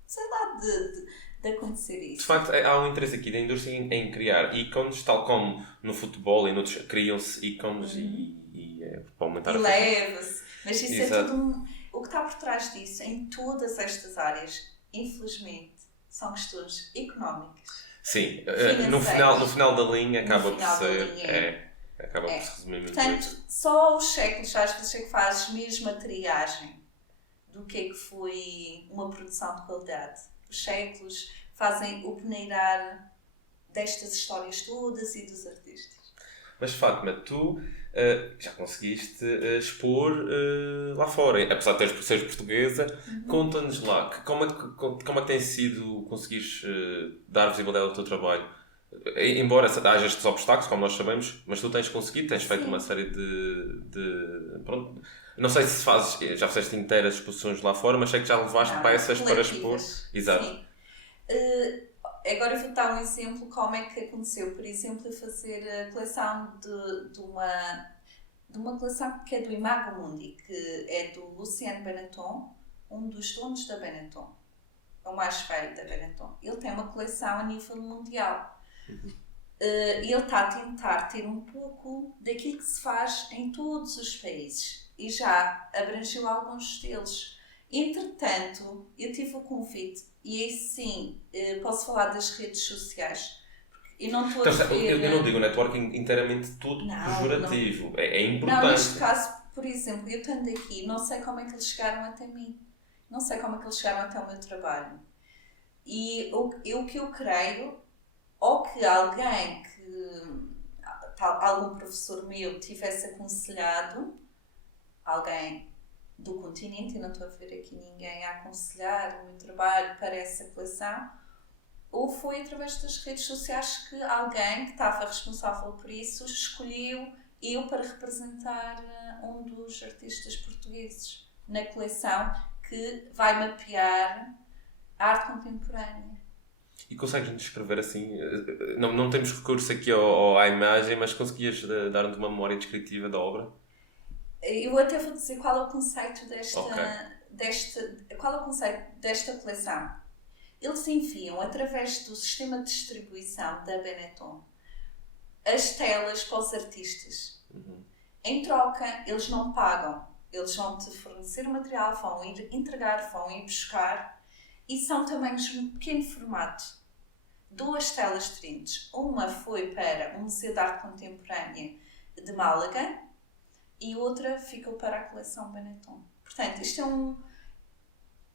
sei lá, de acontecer isso. De facto, há um interesse aqui da indústria em criar ícones, tal como no futebol e noutros, criam-se ícones para aumentar a leva-se. Mas isso exato. É tudo o que está por trás disso, em todas estas áreas, infelizmente, são questões económicas. Sim, no final da linha acaba por ser... Acaba por se resumir muito. Portanto, só os séculos, às vezes é que fazes mesmo a triagem do que é que foi uma produção de qualidade. Os séculos fazem o peneirar destas histórias todas e dos artistas. Mas Fátima, tu já conseguiste expor lá fora, apesar de seres portuguesa, conta-nos lá, como é que tem sido conseguires dar visibilidade ao teu trabalho Embora haja estes obstáculos, como nós sabemos, mas tu tens conseguido, tens feito Sim. uma série pronto, não sei se fazes, já fizeste inteiras exposições lá fora, mas sei que já levaste Não, peças para expor. coletivas. Exato. Sim. Agora eu vou dar um exemplo como é que aconteceu. Por exemplo, eu fazer a coleção de uma coleção que é do Imago Mundi, que é do Luciano Benetton, um dos donos da Benetton. É o mais velho da Benetton. Ele tem uma coleção a nível mundial. Ele está a tentar ter um pouco daquilo que se faz em todos os países e já abrangeu alguns deles. Entretanto, eu tive o convite e aí sim posso falar das redes sociais. Porque eu não estou a ver... Eu não digo networking inteiramente todo pejorativo. É importante. Não, neste caso, por exemplo, eu estando aqui, não sei como é que eles chegaram até mim. Não sei como é que eles chegaram até o meu trabalho. E o que eu creio, ou que alguém algum professor meu tivesse aconselhado, alguém do continente, eu não estou a ver aqui ninguém a aconselhar o meu trabalho para essa coleção, ou foi através das redes sociais que alguém que estava responsável por isso escolheu eu para representar um dos artistas portugueses na coleção que vai mapear a arte contemporânea. E consegues-nos descrever assim, não temos recurso aqui à imagem, mas conseguias dar-nos uma memória descritiva da obra? Eu até vou dizer qual é o conceito qual é o conceito desta coleção. Eles enviam, através do sistema de distribuição da Benetton, as telas para os artistas. Em troca, eles não pagam. Eles vão-te fornecer o material, vão ir entregar, vão ir buscar. E são tamanhos de pequeno formato. 2 telas diferentes. Uma foi para o Museu de Arte Contemporânea de Málaga e outra ficou para a coleção Benetton. Portanto, isto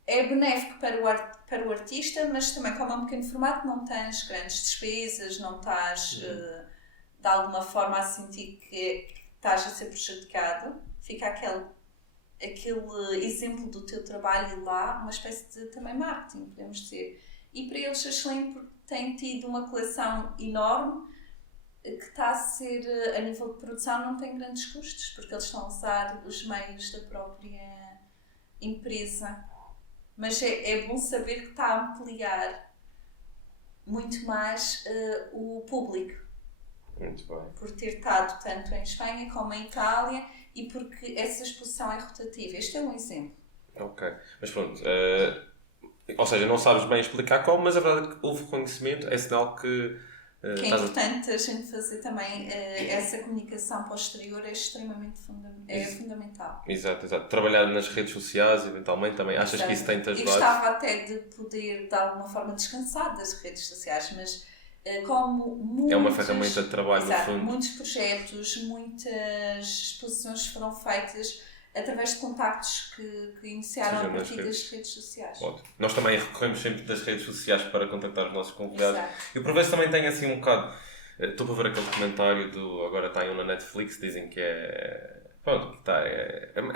é benéfico para o artista, mas também como é um pequeno formato não tens grandes despesas, não estás de alguma forma a sentir que estás a ser prejudicado. Fica aquele exemplo do teu trabalho lá, uma espécie de também marketing, podemos dizer. E para eles é excelente porque têm tido uma coleção enorme que está a ser, a nível de produção, não tem grandes custos, porque eles estão a usar os meios da própria empresa. Mas é bom saber que está a ampliar muito mais o público. Muito bem. Por ter estado tanto em Espanha como em Itália e porque essa exposição é rotativa. Este é um exemplo. Ok. Mas pronto, ou seja, não sabes bem explicar como, mas a verdade é que houve reconhecimento, é sinal que... que é importante a gente fazer também essa comunicação posterior, é extremamente fundamental. Exato. Trabalhar nas redes sociais, eventualmente, também. Achas que isso tem-te ajudado? Eu gostava até de poder, de alguma forma, descansar das redes sociais, mas como é uma ferramenta de trabalho, no fundo. Muitos projetos, muitas exposições foram feitas através de contactos que iniciaram a partir das redes sociais. Ótimo. Nós também recorremos sempre das redes sociais para contactar os nossos convidados. Exato. E por vezes também tenho assim um bocado... Estou para ver aquele documentário agora está aí na Netflix, dizem que é... Pronto,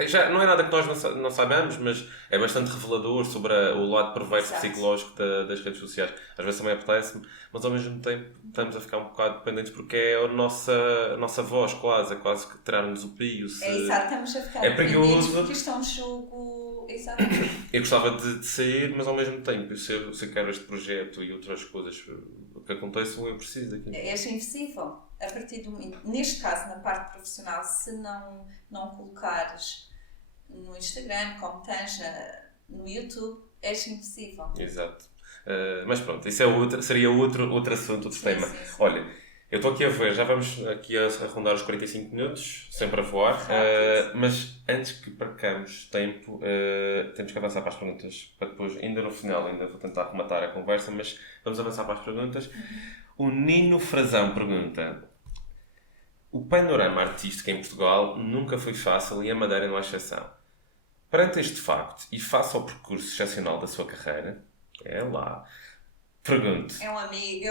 já não é nada que nós não saibamos, mas é bastante revelador sobre o lado perverso psicológico das redes sociais. Às vezes também apetece-me, mas ao mesmo tempo estamos a ficar um bocado dependentes porque é a nossa voz quase que tirar-nos o pio. Exato, estamos a ficar perigoso porque isto é um jogo... Exato. Eu gostava de sair, mas ao mesmo tempo, se eu quero este projeto e outras coisas que aconteçam, eu preciso daquilo. És invisível. A partir do momento, neste caso, na parte profissional, se não colocares no Instagram, como tens no YouTube, és invisível. Exato. Mas pronto, isso seria outro assunto, outro tema. Sim. Olha, eu estou aqui a ver, já vamos aqui a rondar os 45 minutos, sempre a voar, mas antes que percamos tempo, temos que avançar para as perguntas, para depois, ainda no final, ainda vou tentar rematar a conversa, mas vamos avançar para as perguntas. O Nino Frazão pergunta: o panorama artístico em Portugal nunca foi fácil e a Madeira não é exceção. Perante este facto, e face ao percurso excepcional da sua carreira, pergunto... É um amigo,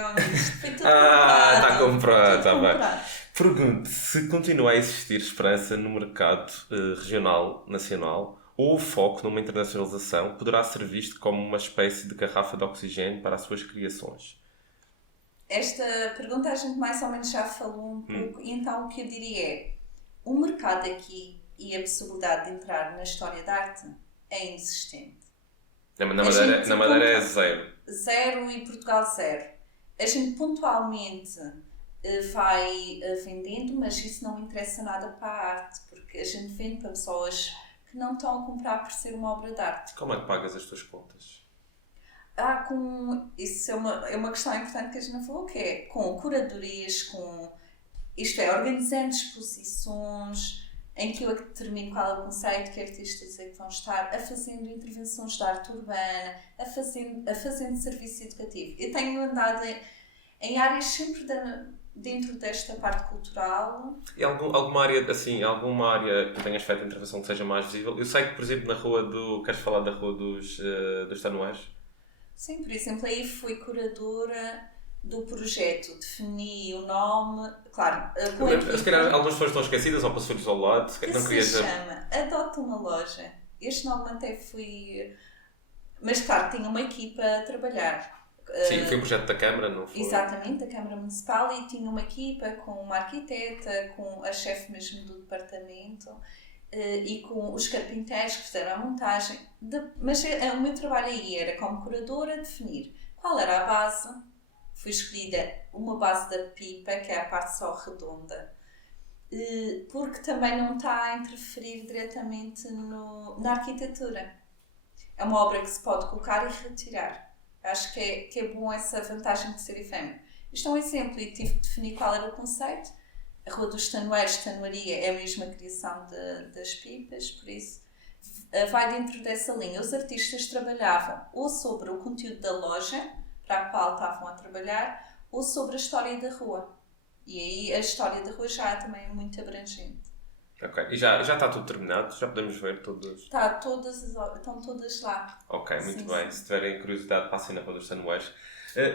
foi tudo comprado. Está comprado, está bem. Pergunto se continua a existir esperança no mercado regional, nacional, ou o foco numa internacionalização poderá ser visto como uma espécie de garrafa de oxigênio para as suas criações. esta pergunta a gente mais ou menos já falou um pouco, e então o que eu diria é, o mercado aqui e a possibilidade de entrar na história da arte é inexistente. Na Madeira é zero. Zero e Portugal zero. A gente pontualmente vai vendendo, mas isso não interessa nada para a arte, porque a gente vende para pessoas que não estão a comprar por ser uma obra de arte. Como é que pagas as tuas contas? Isso é uma questão importante que a gente não falou, que é com curadorias, isto é, organizando exposições, em que eu determino qual é o conceito, que artistas é que vão estar, a fazendo intervenções de arte urbana, a fazendo serviço educativo. Eu tenho andado em áreas sempre dentro desta parte cultural. E alguma área que tenhas feito intervenção que seja mais visível? Eu sei que, por exemplo, na rua do... Queres falar da rua dos Tanués? Sim, por exemplo, aí fui curadora do projeto, defini o nome, claro, se calhar algumas pessoas estão esquecidas ou passou-lhes ao lado. Que não se querias... chama Adota uma Loja. Este nome até fui... Mas claro, tinha uma equipa a trabalhar. Sim, foi um projeto da Câmara, não foi? Exatamente, da Câmara Municipal, e tinha uma equipa com uma arquiteta, com a chefe mesmo do departamento e com os carpinteiros que fizeram a montagem. Mas o meu trabalho aí era, como curadora, definir qual era a base. Foi escolhida uma base da pipa, que é a parte só redonda, porque também não está a interferir diretamente na arquitetura. É uma obra que se pode colocar e retirar. Acho que é bom essa vantagem de ser efêmero. Isto é um exemplo e tive que definir qual era o conceito. A Rua dos Tanueiros, tanuaria, é a mesma criação das pipas, por isso vai dentro dessa linha. Os artistas trabalhavam ou sobre o conteúdo da loja, para a qual estavam a trabalhar, ou sobre a história da rua. E aí a história da rua já é também muito abrangente. Ok, e já está tudo terminado? Já podemos ver todas? Estão todas lá. Ok, muito sim, bem. sim. Se tiverem curiosidade, passem na Rua dos Tanués.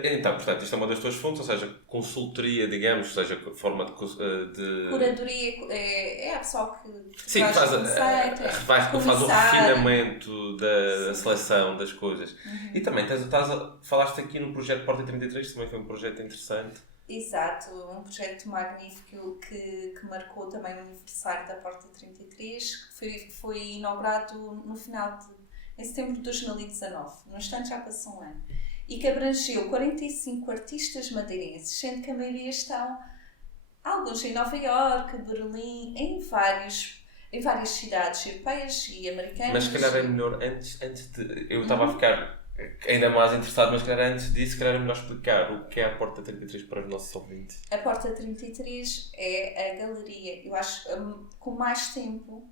Então, portanto, isto é uma das tuas fontes, ou seja, consultoria, digamos, ou seja, forma de... Curadoria é a pessoa que Sim, faz o refinamento da seleção das coisas. Uhum. E também falaste aqui no projeto Porta 33, também foi um projeto interessante. Exato, um projeto magnífico que marcou também o aniversário da Porta 33, que foi inaugurado em setembro de 2019, no instante já passou um ano, e que abrangeu 45 artistas madeirenses, sendo que a maioria estão, alguns em Nova Iorque, Berlim, em várias cidades europeias e americanas. Mas se calhar é melhor, antes de... Eu estava a ficar ainda mais interessado, mas se calhar antes disso, se calhar é melhor explicar o que é a Porta 33 para os nossos ouvintes. A Porta 33 é a galeria, eu acho, com mais tempo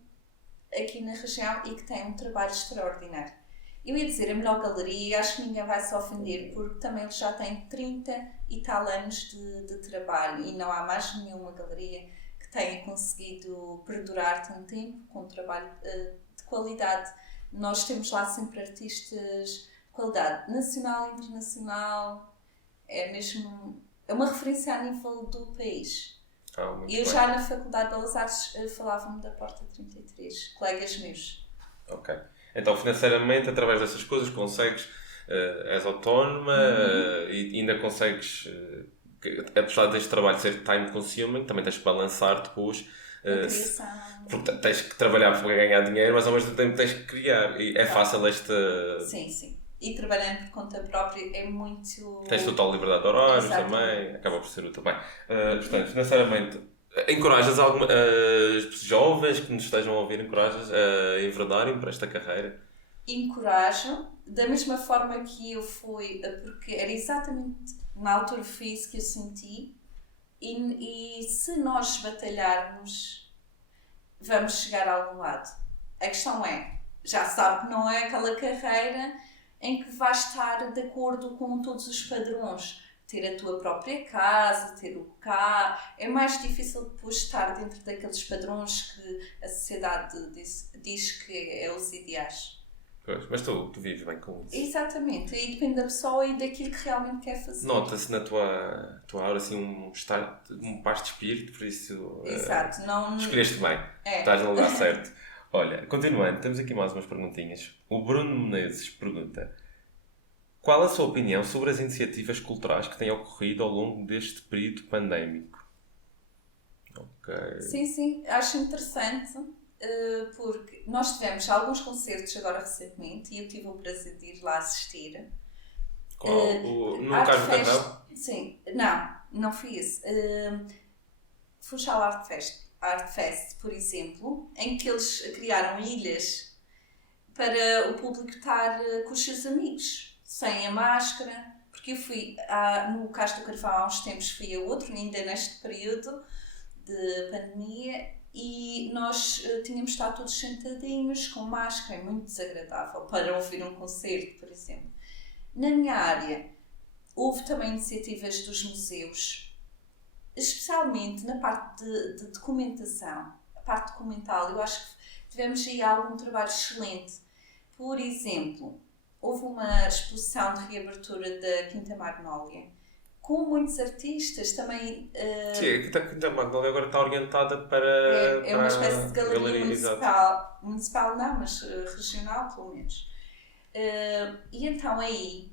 aqui na região e que tem um trabalho extraordinário. Eu ia dizer a melhor galeria, acho que ninguém vai se ofender, porque também eles já têm 30 e tal anos de trabalho e não há mais nenhuma galeria que tenha conseguido perdurar tanto tempo com um trabalho de qualidade. Nós temos lá sempre artistas de qualidade nacional e internacional, é uma referência a nível do país. Eu já na Faculdade de Belas Artes falava-me da Porta 33, colegas meus. Ok. Então, financeiramente, através dessas coisas, consegues, és autónoma e ainda consegues, apesar deste trabalho ser time consuming, também tens que balançar depois. Porque tens que trabalhar para ganhar dinheiro, mas ao mesmo tempo tens que criar. E é fácil esta... Sim. E trabalhando por conta própria é muito... Tens total liberdade de horários também, acaba por ser útil. Bem, portanto, financeiramente, encorajas as jovens que nos estejam a ouvir, encorajas a enverdarem para esta carreira? Encorajo, da mesma forma que eu fui, porque era exatamente na altura foi isso que eu senti, e se nós batalharmos, vamos chegar a algum lado. A questão é, já sabe que não é aquela carreira em que vais estar de acordo com todos os padrões. Ter a tua própria casa, ter o carro. É mais difícil depois estar dentro daqueles padrões que a sociedade diz que é os ideais. Pois, mas tu vives bem com isso. Exatamente. Aí depende da pessoa e daquilo que realmente quer fazer. Nota-se na tua aura assim um paz de espírito, por isso... Exato. Escolheste bem. Estás no lugar certo. Olha, continuando, temos aqui mais umas perguntinhas. O Bruno Menezes pergunta: Qual a sua opinião sobre as iniciativas culturais que têm ocorrido ao longo deste período pandémico? Ok. Sim, acho interessante, porque nós tivemos alguns concertos agora recentemente e eu tive o prazer de ir lá assistir. Qual? No Cais do Cantão? Sim, não fui esse. Funchal Art Fest, por exemplo, em que eles criaram ilhas para o público estar com os seus amigos, sem a máscara, porque eu fui no Cais do Carvão há uns tempos, fui a outro, ainda neste período de pandemia, e nós tínhamos estado todos sentadinhos com máscara, é muito desagradável para ouvir um concerto, por exemplo. Na minha área, houve também iniciativas dos museus, especialmente na parte de documentação, a parte documental. Eu acho que tivemos aí algum trabalho excelente. Por exemplo, houve uma exposição de reabertura da Quinta Magnólia, com muitos artistas também. Sim, a Quinta Magnólia agora está orientada para. É uma espécie de galeria municipal não, mas regional, pelo menos. E então aí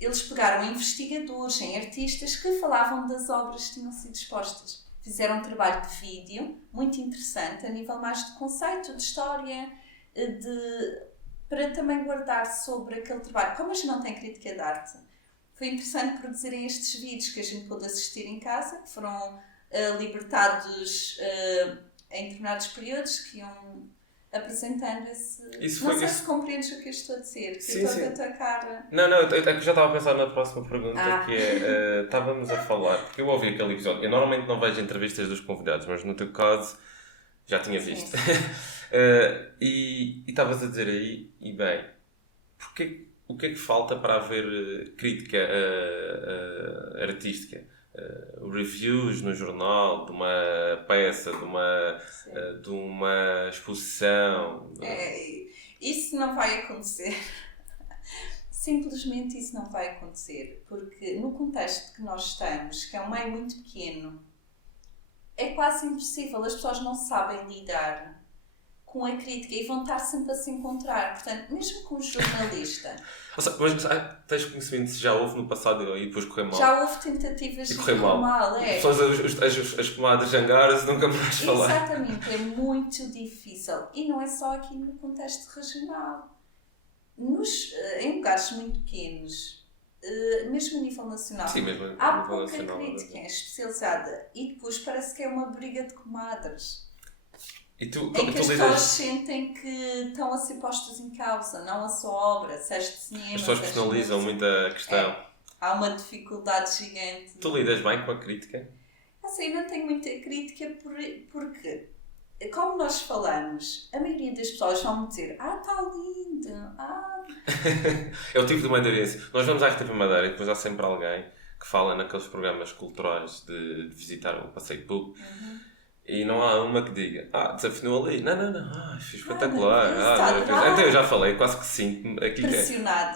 eles pegaram investigadores, em artistas que falavam das obras que tinham sido expostas. Fizeram um trabalho de vídeo muito interessante, a nível mais de conceito, de história, para também guardar sobre aquele trabalho. Como a gente não tem crítica de arte, foi interessante produzirem estes vídeos que a gente pôde assistir em casa, que foram libertados em determinados períodos, que iam apresentando esse... Não sei se compreendes o que eu estou a dizer, que sim, eu estou a atacar... Não, é que eu já estava a pensar na próxima pergunta, que é, estávamos a falar, porque eu ouvi aquele episódio, eu normalmente não vejo entrevistas dos convidados, mas no teu caso já tinha visto. E estavas a dizer aí, e bem, o que é que falta para haver crítica artística? Reviews no jornal de uma peça, de uma exposição. Isso não vai acontecer. Simplesmente isso não vai acontecer, porque no contexto que nós estamos, que é um meio muito pequeno, é quase impossível, as pessoas não sabem lidar com a crítica e vão estar sempre a se encontrar. Portanto, mesmo com o jornalista... Mas tens conhecimento se já houve no passado e depois correu mal? Já houve tentativas de correr mal. É. As pomadas jangaras nunca mais falar. Exatamente, é muito difícil. E não é só aqui no contexto regional. Em lugares muito pequenos, mesmo a nível nacional, sim, mesmo há pouca crítica especializada. E depois parece que é uma briga de comadres. Em que as pessoas sentem que estão a ser postas em causa, não a sua obra, seja de cinema. As pessoas personalizam muito a questão. Há uma dificuldade gigante. Tu lidas bem com a crítica? Assim, eu não tenho muita crítica porque, como nós falamos, a maioria das pessoas vão me dizer: está lindo, É o tipo de madeirense. Nós vamos à RTV Madeira e depois há sempre alguém que fala naqueles programas culturais de visitar o passeio público. E não há uma que diga, desafinou ali. Não, fiz espetacular. Então eu já falei, quase que sinto aqui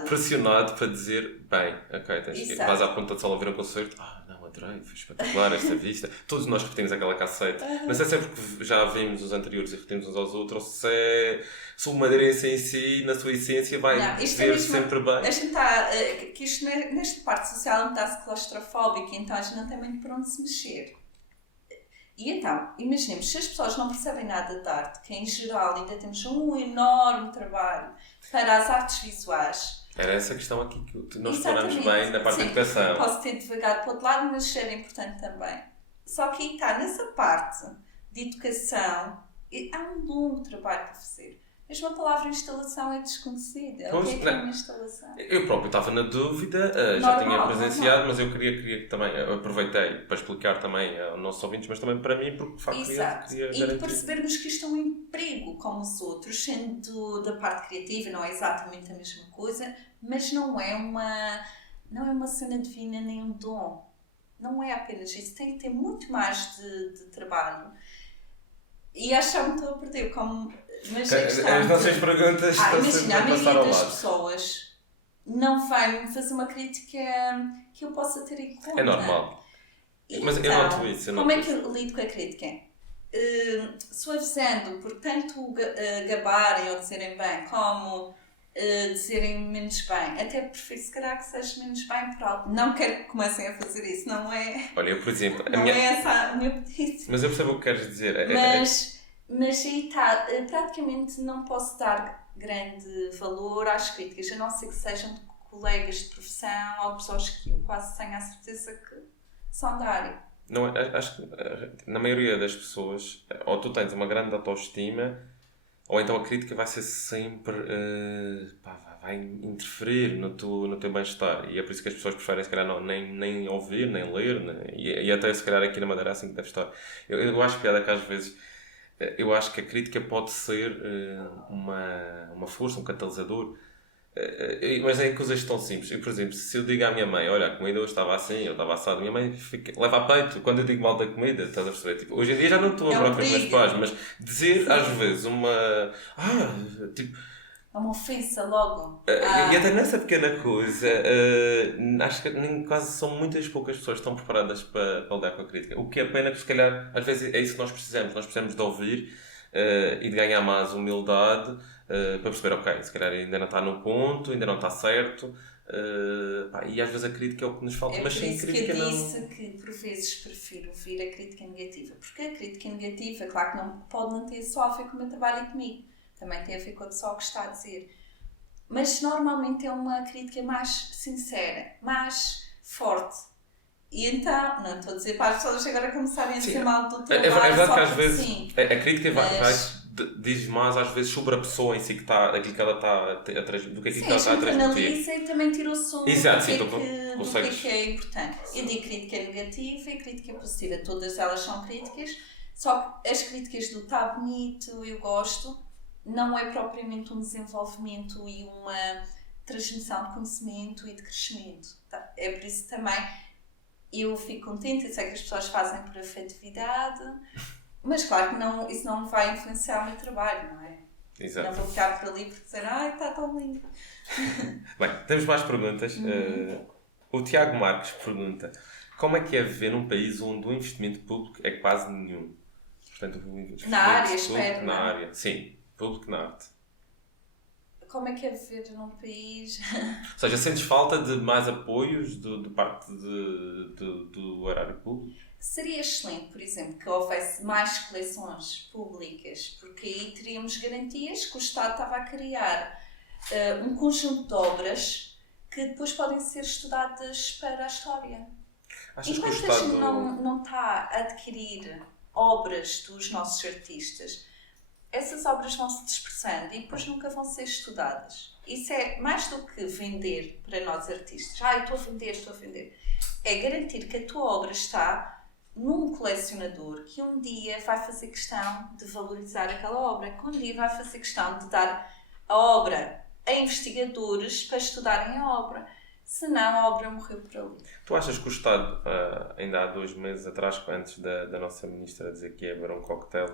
pressionado para dizer, bem, ok, tens que ir. Vais à ponta de sol a ver um concerto. Não, adorei, foi espetacular esta vista. Todos nós repetimos aquela cassete. Não sei se é porque já vimos os anteriores e repetimos uns aos outros, ou se o madeirense em si, na sua essência, vai ver sempre bem. A gente está, que isto nesta parte social está-se claustrofóbico, então a gente não tem muito para onde se mexer. E então, imaginemos, se as pessoas não percebem nada de arte, que em geral ainda temos um enorme trabalho para as artes visuais. Era essa a questão aqui que nós exploramos bem na parte da educação. Posso ter devagado para o outro lado, mas era importante também. Só que aí está, nessa parte de educação, há um longo trabalho para fazer. Mesmo a palavra instalação é desconhecida. O que é uma instalação? Eu próprio estava na dúvida, já tinha presenciado, mas eu queria que também, aproveitei para explicar também aos nossos ouvintes, mas também para mim, porque de facto queria e de percebermos que isto é um emprego como os outros, sendo da parte criativa, não é exatamente a mesma coisa, mas não é uma cena divina nem um dom. Não é apenas isso, tem que ter muito mais de trabalho. E acho que já me estou a perder, mas as nossas perguntas estão sempre a passar ao lado. A maioria das pessoas não vai-me fazer uma crítica que eu possa ter em conta. É normal. Mas eu noto isso. Como é que eu lido com a crítica? Suavizando, por tanto gabarem ou dizerem bem, como dizerem menos bem. Até prefiro, se calhar, que seja menos bem por algo. Não quero que comecem a fazer isso, não é? Olha, eu, por exemplo... Não é essa o meu pedido. Mas eu percebo o que queres dizer. Mas aí está, praticamente não posso dar grande valor às críticas, a não ser que sejam de colegas de profissão ou pessoas que eu quase tenho a certeza que são da área. Não, acho que na maioria das pessoas, ou tu tens uma grande autoestima, ou então a crítica vai ser sempre... vai interferir no teu bem-estar. E é por isso que as pessoas preferem, se calhar, nem ouvir, nem ler, e até, se calhar, aqui na Madeira é assim que deve estar. Eu acho piada que, às vezes, eu acho que a crítica pode ser uma força, um catalisador. Mas é coisas tão simples. Eu, por exemplo, se eu digo à minha mãe, olha, a comida hoje estava assim, eu estava assado, minha mãe leva a peito quando eu digo mal da comida, estás a perceber? Tipo, hoje em dia já não estou a lembrar com os meus pais, mas dizer às vezes tipo... É uma ofensa logo. E até nessa pequena coisa, acho que quase são muitas poucas pessoas que estão preparadas para lidar com a crítica. O que é pena, porque se calhar, às vezes é isso que nós precisamos. Nós precisamos de ouvir e de ganhar mais humildade para perceber, ok, se calhar ainda não está no ponto, ainda não está certo. E às vezes a crítica é o que nos falta. Mas sem crítica não... É por isso que eu disse que por vezes prefiro ouvir a crítica negativa. Porque a crítica negativa, claro que não pode não ter só a ver com o meu trabalho e comigo. Também tem a ver com o pessoal que está a dizer. Mas normalmente é uma crítica mais sincera, mais forte. E então, não estou a dizer para as pessoas agora começarem a dizer mal do trabalho. É verdade que às vezes sim, a crítica diz mais às vezes sobre a pessoa em si, aquilo que ela está a transmitir, do que aquilo que ela está a transmitir. Analisa e também tira o som do que é importante. Eu digo crítica negativa e crítica positiva. Todas elas são críticas, só que as críticas do tá bonito, eu gosto, não é propriamente um desenvolvimento e uma transmissão de conhecimento e de crescimento. É por isso também eu fico contente, eu sei que as pessoas fazem por afetividade, mas claro que isso não vai influenciar o meu trabalho, não é? Exato. Não vou ficar por ali por dizer, está tão lindo. Bem, temos mais perguntas. O Tiago Marques pergunta: como é que é viver num país onde o investimento público é quase nenhum? Portanto, na área, espero. Na área, sim. Público na arte. Como é que é viver num país... Ou seja, sentes falta de mais apoios de parte do erário público? Seria excelente, por exemplo, que houvesse mais coleções públicas, porque aí teríamos garantias que o Estado estava a criar um conjunto de obras que depois podem ser estudadas para a história. Achas enquanto que o Estado... a gente não está a adquirir obras dos nossos artistas, essas obras vão se dispersando e depois nunca vão ser estudadas. Isso é mais do que vender para nós artistas. Eu estou a vender. É garantir que a tua obra está num colecionador que um dia vai fazer questão de valorizar aquela obra, que um dia vai fazer questão de dar a obra a investigadores para estudarem a obra. Senão a obra morreu por ali. Tu achas que o Estado, ainda há 2 meses atrás, antes da nossa ministra dizer que ia haver um coquetel,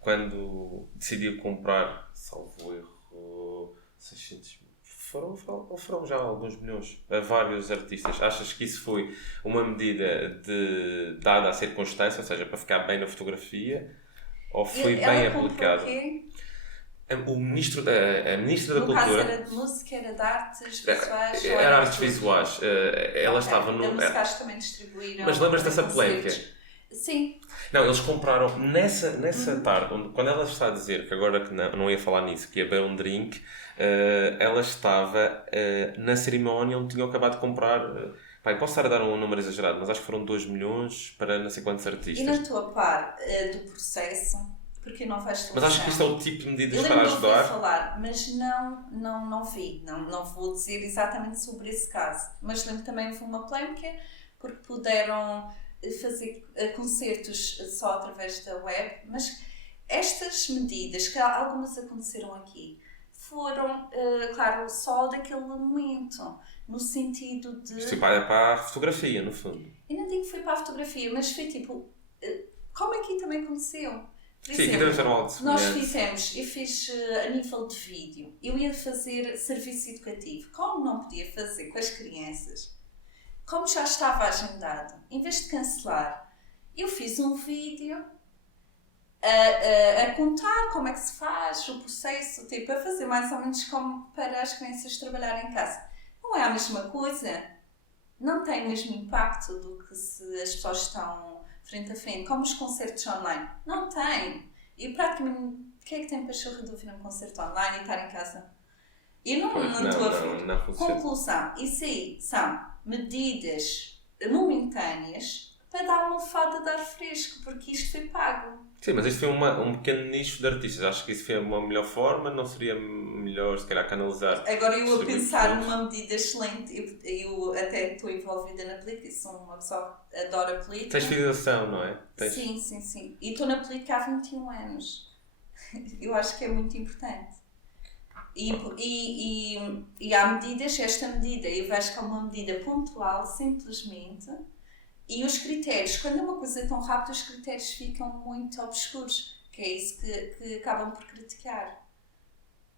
quando decidiu comprar, salvo erro, 600 foram já alguns milhões a vários artistas, achas que isso foi uma medida dada a circunstância, ou seja, para ficar bem na fotografia, ou foi bem aplicado? A ministra da Cultura... No caso era de música, era de artes visuais... Era artes visuais. Ela estava no... Da música acho que também distribuíram... Mas lembras dessa polémica? Sim. Não, eles compraram nessa tarde, quando ela está a dizer que agora que não ia falar nisso, que ia beber um drink, ela estava na cerimónia onde tinham acabado de comprar... posso estar a dar um número exagerado, mas acho que foram 2 milhões para não sei quantos artistas. E na tua par do processo, porque eu não vejo televisão. Mas acho que isto é o tipo de medidas para ajudar. Eu lembro de falar, mas não vi. Não vou dizer exatamente sobre esse caso. Mas lembro também houve uma polémica, porque puderam fazer concertos só através da web, mas estas medidas, que algumas aconteceram aqui, foram, claro, só daquele momento, no sentido de... Isto foi para a fotografia, no fundo. Eu não digo que foi para a fotografia, mas foi tipo, como aqui também aconteceu. Por sim, exemplo, aqui também algo eu fiz a nível de vídeo, eu ia fazer serviço educativo, como não podia fazer com as crianças, como já estava agendado, em vez de cancelar, eu fiz um vídeo a contar como é que se faz o processo, tipo, a fazer mais ou menos como para as crianças trabalharem em casa. Não é a mesma coisa, não tem o mesmo impacto do que se as pessoas estão frente a frente, como os concertos online. Não tem. E praticamente, quem é que tem pachorra de ouvir um concerto online e estar em casa? Eu não estou a ver. Não funciona. Conclusão, isso aí são medidas momentâneas para dar uma lufada de ar fresco, porque isto foi pago. Sim, mas isto foi um pequeno nicho de artistas. Acho que isso foi uma melhor forma. Não seria melhor, se calhar, canalizar? Agora eu a pensar numa medida excelente, eu até estou envolvida na política, sou uma pessoa que adora política. Tens fidelização, não é? Sim. E estou na política há 21 anos. Eu acho que é muito importante. E há medidas, esta medida, eu vejo que é uma medida pontual, simplesmente, e os critérios, quando é uma coisa tão rápida, os critérios ficam muito obscuros, que é isso que acabam por criticar.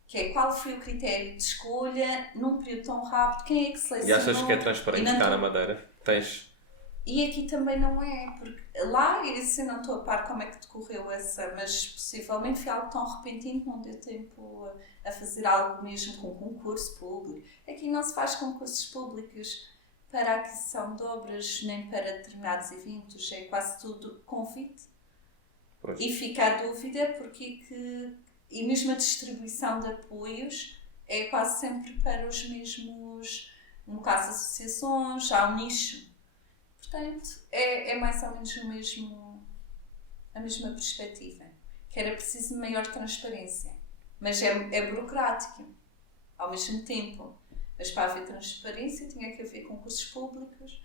Que é qual foi o critério de escolha num período tão rápido, quem é que selecionou... E achas que é transparente cá na Madeira? Tens... E aqui também não é, porque lá eu não estou a par como é que decorreu essa, mas possivelmente foi algo tão repentino, não deu tempo a fazer algo mesmo com concurso público. Aqui não se faz concursos públicos para a aquisição de obras, nem para determinados eventos, é quase tudo convite. Pois. E fica a dúvida porque e mesmo a distribuição de apoios é quase sempre para os mesmos, no caso associações, há um nicho. Portanto, é mais ou menos a mesma perspectiva, que era preciso maior transparência, mas é burocrático ao mesmo tempo. Mas para haver transparência tinha que haver concursos públicos,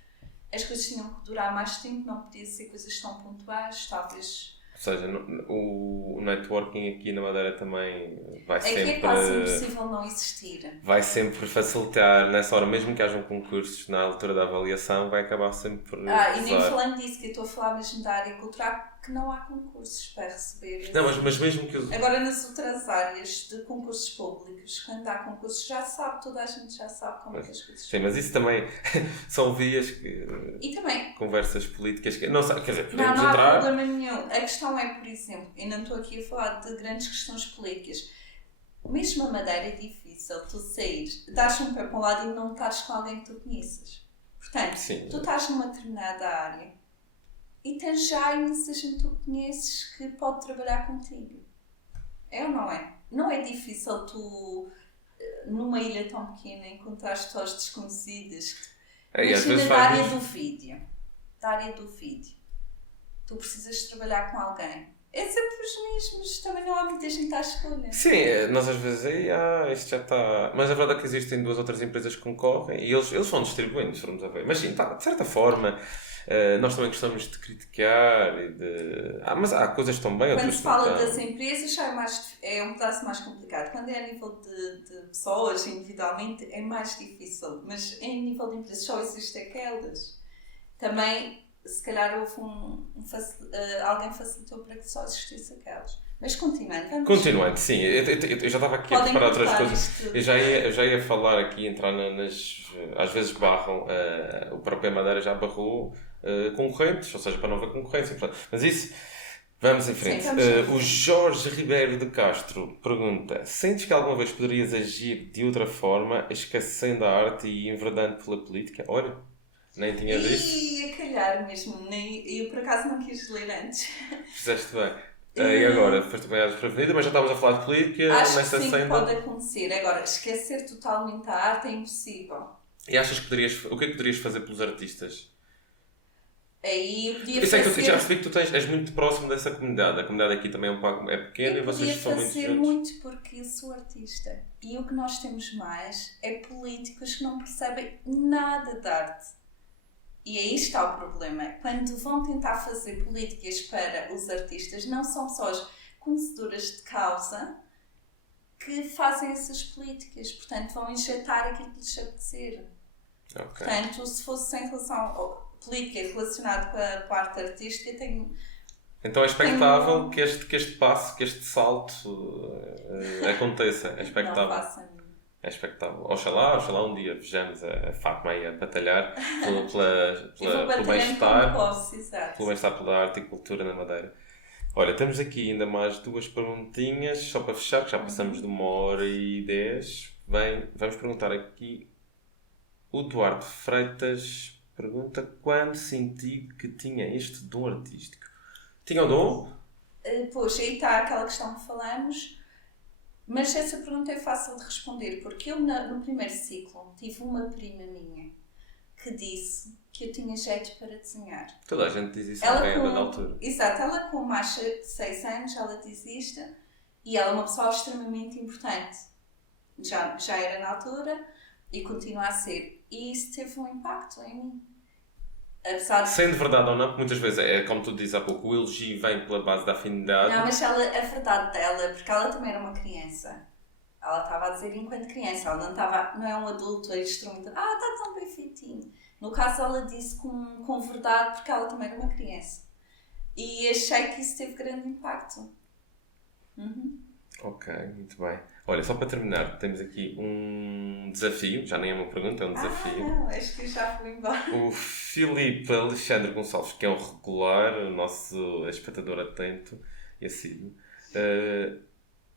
as coisas tinham que durar mais tempo, não podia ser coisas tão pontuais, talvez... Ou seja, o networking aqui na Madeira também vai sempre... É que é quase impossível não existir. Vai sempre facilitar, nessa hora, mesmo que hajam concursos na altura da avaliação, vai acabar sempre por... E nem falando disso, que eu estou a falar mesmo da área cultural, que não há concursos para receber. Não, mas mesmo que... Agora, nas outras áreas de concursos públicos, quando há concursos, toda a gente já sabe como é que as coisas... Sim, mas isso também são vias que... E também... Conversas políticas que... Não, quer dizer, não entrar... há problema nenhum. A questão é, por exemplo, eu não estou aqui a falar de grandes questões políticas. Mesmo a Madeira é difícil tu sair, dares um pé para um lado e não estares com alguém que tu conheças. Portanto, sim, tu estás numa determinada área e tens já imensa gente que tu conheces que pode trabalhar contigo. É ou não é? Não é difícil tu, numa ilha tão pequena, encontrar pessoas desconhecidas. Imagina da área do vídeo. Da área do vídeo. Tu precisas trabalhar com alguém. É sempre os mesmos, também não há muita gente à escolha. Sim, nós às vezes isto já está... Mas a verdade é que existem 2 ou 3 empresas que concorrem e eles vão distribuindo, se formos a ver. Mas sim, de certa forma, nós também gostamos de criticar e de... mas há coisas que estão bem, quando outras se fala não estão. das empresas já é um pedaço mais complicado. Quando é a nível de pessoas, individualmente, é mais difícil. Mas em nível de empresas só existem aquelas. Também... se calhar houve alguém facilitou para que só existisse aquelas. Mas continuando, sim. Eu já estava aqui a preparar outras coisas. Eu já ia falar aqui, entrar às vezes barram, o próprio Madeira já barrou concorrentes, ou seja, para não haver concorrência. Mas isso, vamos em frente. Sim, o Jorge Ribeiro de Castro pergunta: sentes que alguma vez poderias agir de outra forma, esquecendo a arte e enverdando pela política? Olha, nem tinha visto. E a calhar mesmo, eu por acaso não quis ler antes. Fizeste bem. E agora, foste bem desprevenida, mas já estávamos a falar de política. Acho que sim, pode acontecer. Agora, esquecer totalmente a arte é impossível. E achas que o que é que poderias fazer pelos artistas? Aí eu podia fazer... fazer... já percebi que tu és muito próximo dessa comunidade. A comunidade aqui também é pequena e vocês são muito juntos. Eu podia fazer muito porque eu sou artista. E o que nós temos mais é políticos que não percebem nada de arte. E aí está o problema. Quando vão tentar fazer políticas para os artistas, não são pessoas conhecedoras de causa que fazem essas políticas. Portanto, vão injetar aquilo que lhes apetecer. Okay. Portanto, se fosse em relação à política relacionada com a arte artística, então é expectável que este passo, que este salto aconteça. É expectável. Não faça. É expectável. Oxalá um dia vejamos a Fátima aí a batalhar pelo bem-estar, pela arte e cultura na Madeira. Olha, temos aqui ainda mais 2 perguntinhas, só para fechar, que já passamos de 1h10. Bem, vamos perguntar aqui. O Duarte Freitas pergunta quando senti que tinha este dom artístico. Tinha o dom? Pois, aí está aquela questão que falamos, mas essa pergunta é fácil de responder, porque eu no primeiro ciclo tive uma prima minha que disse que eu tinha jeito para desenhar. Toda a gente diz isso a dada altura. Exato, ela com mais de 6 anos, ela diz isto, e ela é uma pessoa extremamente importante. Já era na altura e continua a ser. E isso teve um impacto em mim. Apesar de... Sendo verdade ou não, porque muitas vezes é como tu dizes há pouco, o elogio vem pela base da afinidade. Não, mas a verdade dela, porque ela também era uma criança. Ela estava a dizer enquanto criança, ela não é um adulto a instrumento. Está tão bem feitinho. No caso, ela disse com verdade, porque ela também era uma criança. E achei que isso teve grande impacto. Ok, muito bem. Olha, só para terminar, temos aqui um desafio, já nem é uma pergunta, é um desafio. Não, acho que já fui embora. O Filipe Alexandre Gonçalves, que é um regular, o nosso espectador atento e assíduo,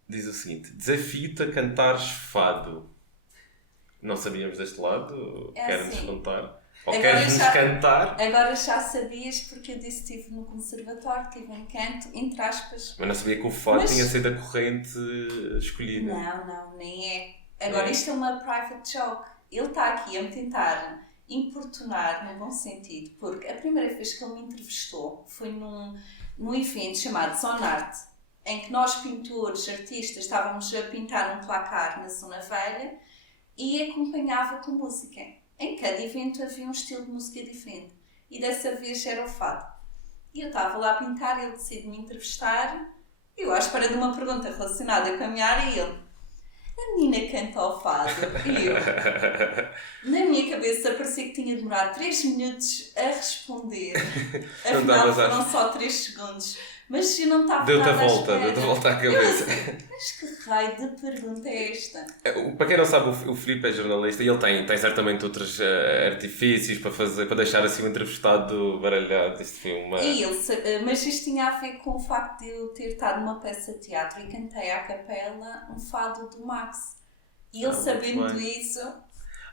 diz o seguinte: desafio-te a cantares fado. Não sabíamos deste lado? Queres-nos assim. contar? Ou queres-nos cantar? Agora já sabias, porque eu disse que estive no conservatório, tive um canto, entre aspas. Mas não sabia que o fado tinha sido a corrente escolhida. Não, nem é. Agora isto é uma private joke. Ele está aqui a me tentar importunar, no bom sentido, porque a primeira vez que ele me entrevistou foi num evento chamado Zonarte, em que nós, pintores, artistas, estávamos a pintar um placar na Zona Velha e acompanhava com música. Em cada evento havia um estilo de música diferente. E dessa vez era o fado. E eu estava lá a pintar, ele decide me entrevistar. Eu à espera de uma pergunta relacionada com a minha área e ele... A menina canta ao fado. E eu... Na minha cabeça parecia que tinha demorado 3 minutos a responder. Afinal foram só 3 segundos. Mas eu não estava Deu-te nada a volta à cabeça. Mas que raio de pergunta é esta? Para quem não sabe, o Filipe é jornalista e ele tem certamente outros artifícios para deixar assim o entrevistado baralhado. Isto foi uma... Mas isto tinha a ver com o facto de eu ter estado numa peça de teatro e cantei à capela um fado do Max. E ele sabendo isso...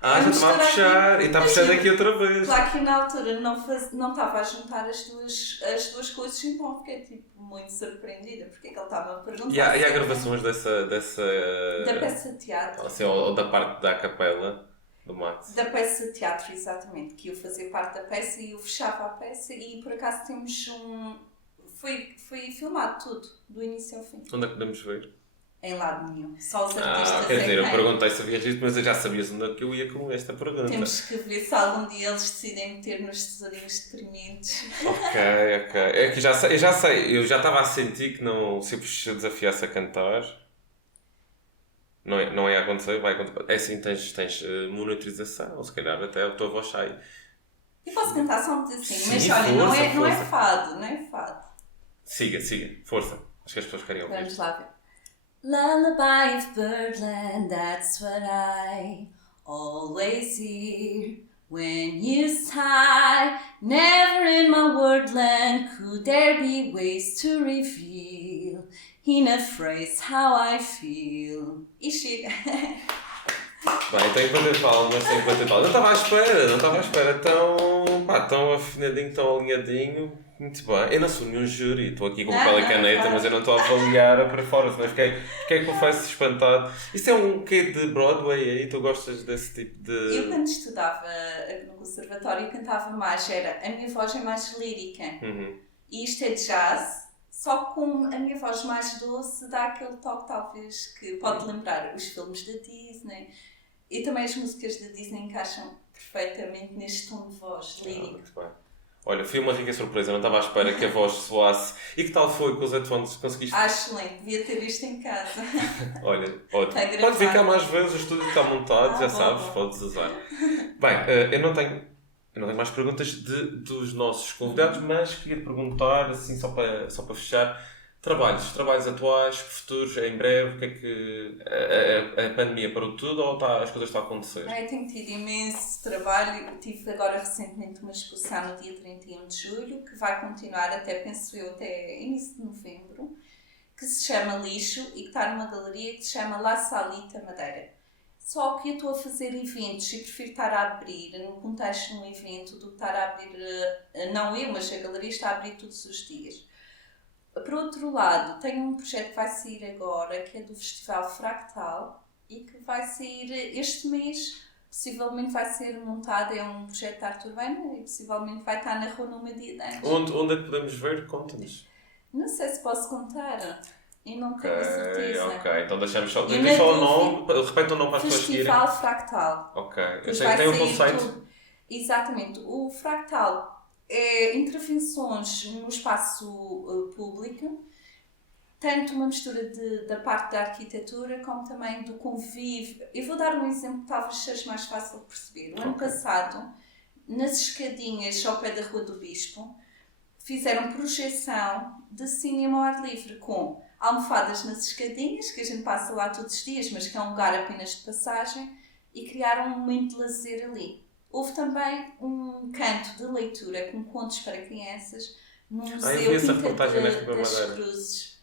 já estava a puxar e está puxando aqui outra vez. Claro que na altura não estava a juntar as duas coisas, então fiquei tipo muito surpreendida porque é que ele estava a perguntar. E há gravações dessa... Da peça de teatro. Assim, ou da parte da capela do Max. Da peça de teatro, exatamente. Que eu fazia parte da peça e eu fechava a peça e por acaso temos Foi filmado tudo, do início ao fim. Onde é que podemos ver? Em lado nenhum. Só os artistas. Quer dizer, eu perguntei se havias visto, mas eu já sabias onde é que eu ia com esta pergunta. Temos que ver se algum dia eles decidem meter nos tesourinhos deprimentes. Ok. É que eu já sei, eu já estava a sentir que não, se eu desafiasse a cantar, não ia acontecer, vai acontecer. É assim, tens monitorização, ou se calhar até a tua voz sai. Eu posso cantar só um pedacinho, Sim, mas olha, força, não é fado, não é fado. Siga, força. Acho que as pessoas querem ouvir. Vamos lá ver. Lullaby of Birdland, that's what I always hear when you sigh. Never in my wordland could there be ways to reveal in a phrase how I feel. E chega. Bem, tenho que bater palmas, Não estava à espera tão afinadinho, tão alinhadinho. Muito bem. Eu não sou nenhum júri, estou aqui com papel e caneta, mas eu não estou a avaliar a performance, mas fiquei confesso espantado. Isso é um quê de Broadway aí? Tu gostas desse tipo de... Eu quando estudava no conservatório cantava mais, a minha voz é mais lírica. E isto é jazz, só com a minha voz mais doce dá aquele toque talvez que pode lembrar os filmes da Disney. E também as músicas da Disney encaixam perfeitamente neste tom de voz lírico. Muito bem. Olha, foi uma rica surpresa, não estava à espera que a voz soasse. E que tal foi com os headphones? Conseguiste? Excelente, devia ter isto em casa. Olha, ótimo. Pode ficar mais vezes, o estúdio está montado, já sabes, podes usar. Bem, eu não tenho mais perguntas dos nossos convidados, mas queria te perguntar, assim, só para fechar, Trabalhos atuais, futuros, em breve, o que é que a pandemia parou tudo ou as coisas estão a acontecer? Eu tenho tido imenso trabalho. Tive agora recentemente uma exposição no dia 31 de julho, que vai continuar até, penso eu, até início de novembro, que se chama Lixo e que está numa galeria que se chama La Salita Madeira. Só que eu estou a fazer eventos e prefiro estar a abrir, no contexto de um evento, do que estar a abrir, não eu, mas a galeria está a abrir todos os dias. Por outro lado, tenho um projeto que vai sair agora, que é do Festival Fractal, e que vai sair este mês, possivelmente vai ser montado, é um projeto de arte urbana, e possivelmente vai estar na rua no meu dia de anos. Onde é que podemos ver? Conta-nos. Não sei se posso contar, eu não tenho a certeza. Ok, então deixamos só o nome, repete o nome para as pessoas seguirem. Festival Fractal. Ok, eu sei que tem um conceito. Exatamente, o Fractal é intervenções no espaço público, tanto uma mistura da parte da arquitetura como também do convívio. Eu vou dar um exemplo que talvez seja mais fácil de perceber. O ano passado, nas escadinhas ao pé da Rua do Bispo, fizeram projeção de cinema ao ar livre com almofadas nas escadinhas, que a gente passa lá todos os dias, mas que é um lugar apenas de passagem, e criaram um momento de lazer ali. Houve também um canto de leitura com contos para crianças no Museu Pinta das Cruzes,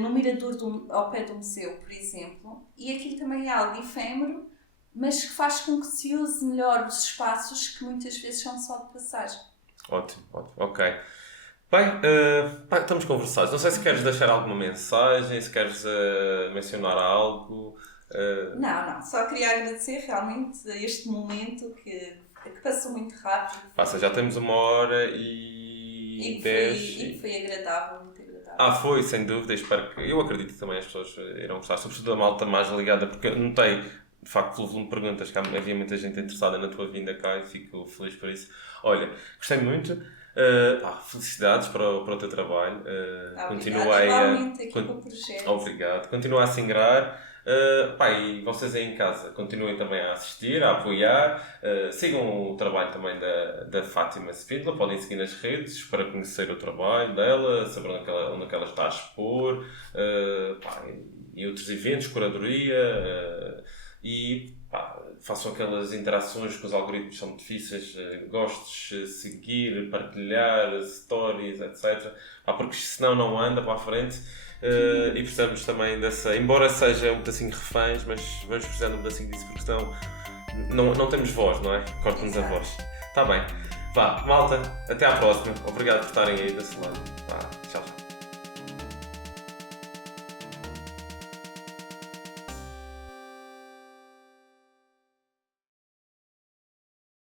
no Mirador ao pé do museu, por exemplo. E aquilo também é algo efêmero, mas que faz com que se use melhor os espaços que muitas vezes são só de passagem. Ótimo, ok. Bem, estamos conversados. Não sei se queres deixar alguma mensagem, se queres mencionar algo. Não, só queria agradecer realmente este momento que passou muito rápido. Já temos 1h10. E foi agradável, muito agradável. Foi, sem dúvida, eu acredito que também as pessoas irão gostar, sobretudo a malta mais ligada, porque eu notei, de facto, pelo volume de perguntas, que havia muita gente interessada na tua vinda cá e fico feliz por isso. Olha, gostei muito. Felicidades para o teu trabalho. Continua igualmente aqui com o projeto. Obrigado. Continua a se ingrar. E vocês aí em casa continuem também a assistir, a apoiar. Sigam o trabalho também da Fátima Spindler. Podem seguir nas redes para conhecer o trabalho dela, saber onde ela está a expor. E outros eventos, curadoria. Façam aquelas interações que os algoritmos são difíceis, gostes, seguir, partilhar, stories, etc. Porque senão não anda para a frente. E precisamos também dessa, embora seja um pedacinho reféns, mas vamos precisar de um pedacinho disso porque senão não temos voz, não é? Corta-nos a voz. Está bem. Malta, até à próxima. Obrigado por estarem aí desse lado.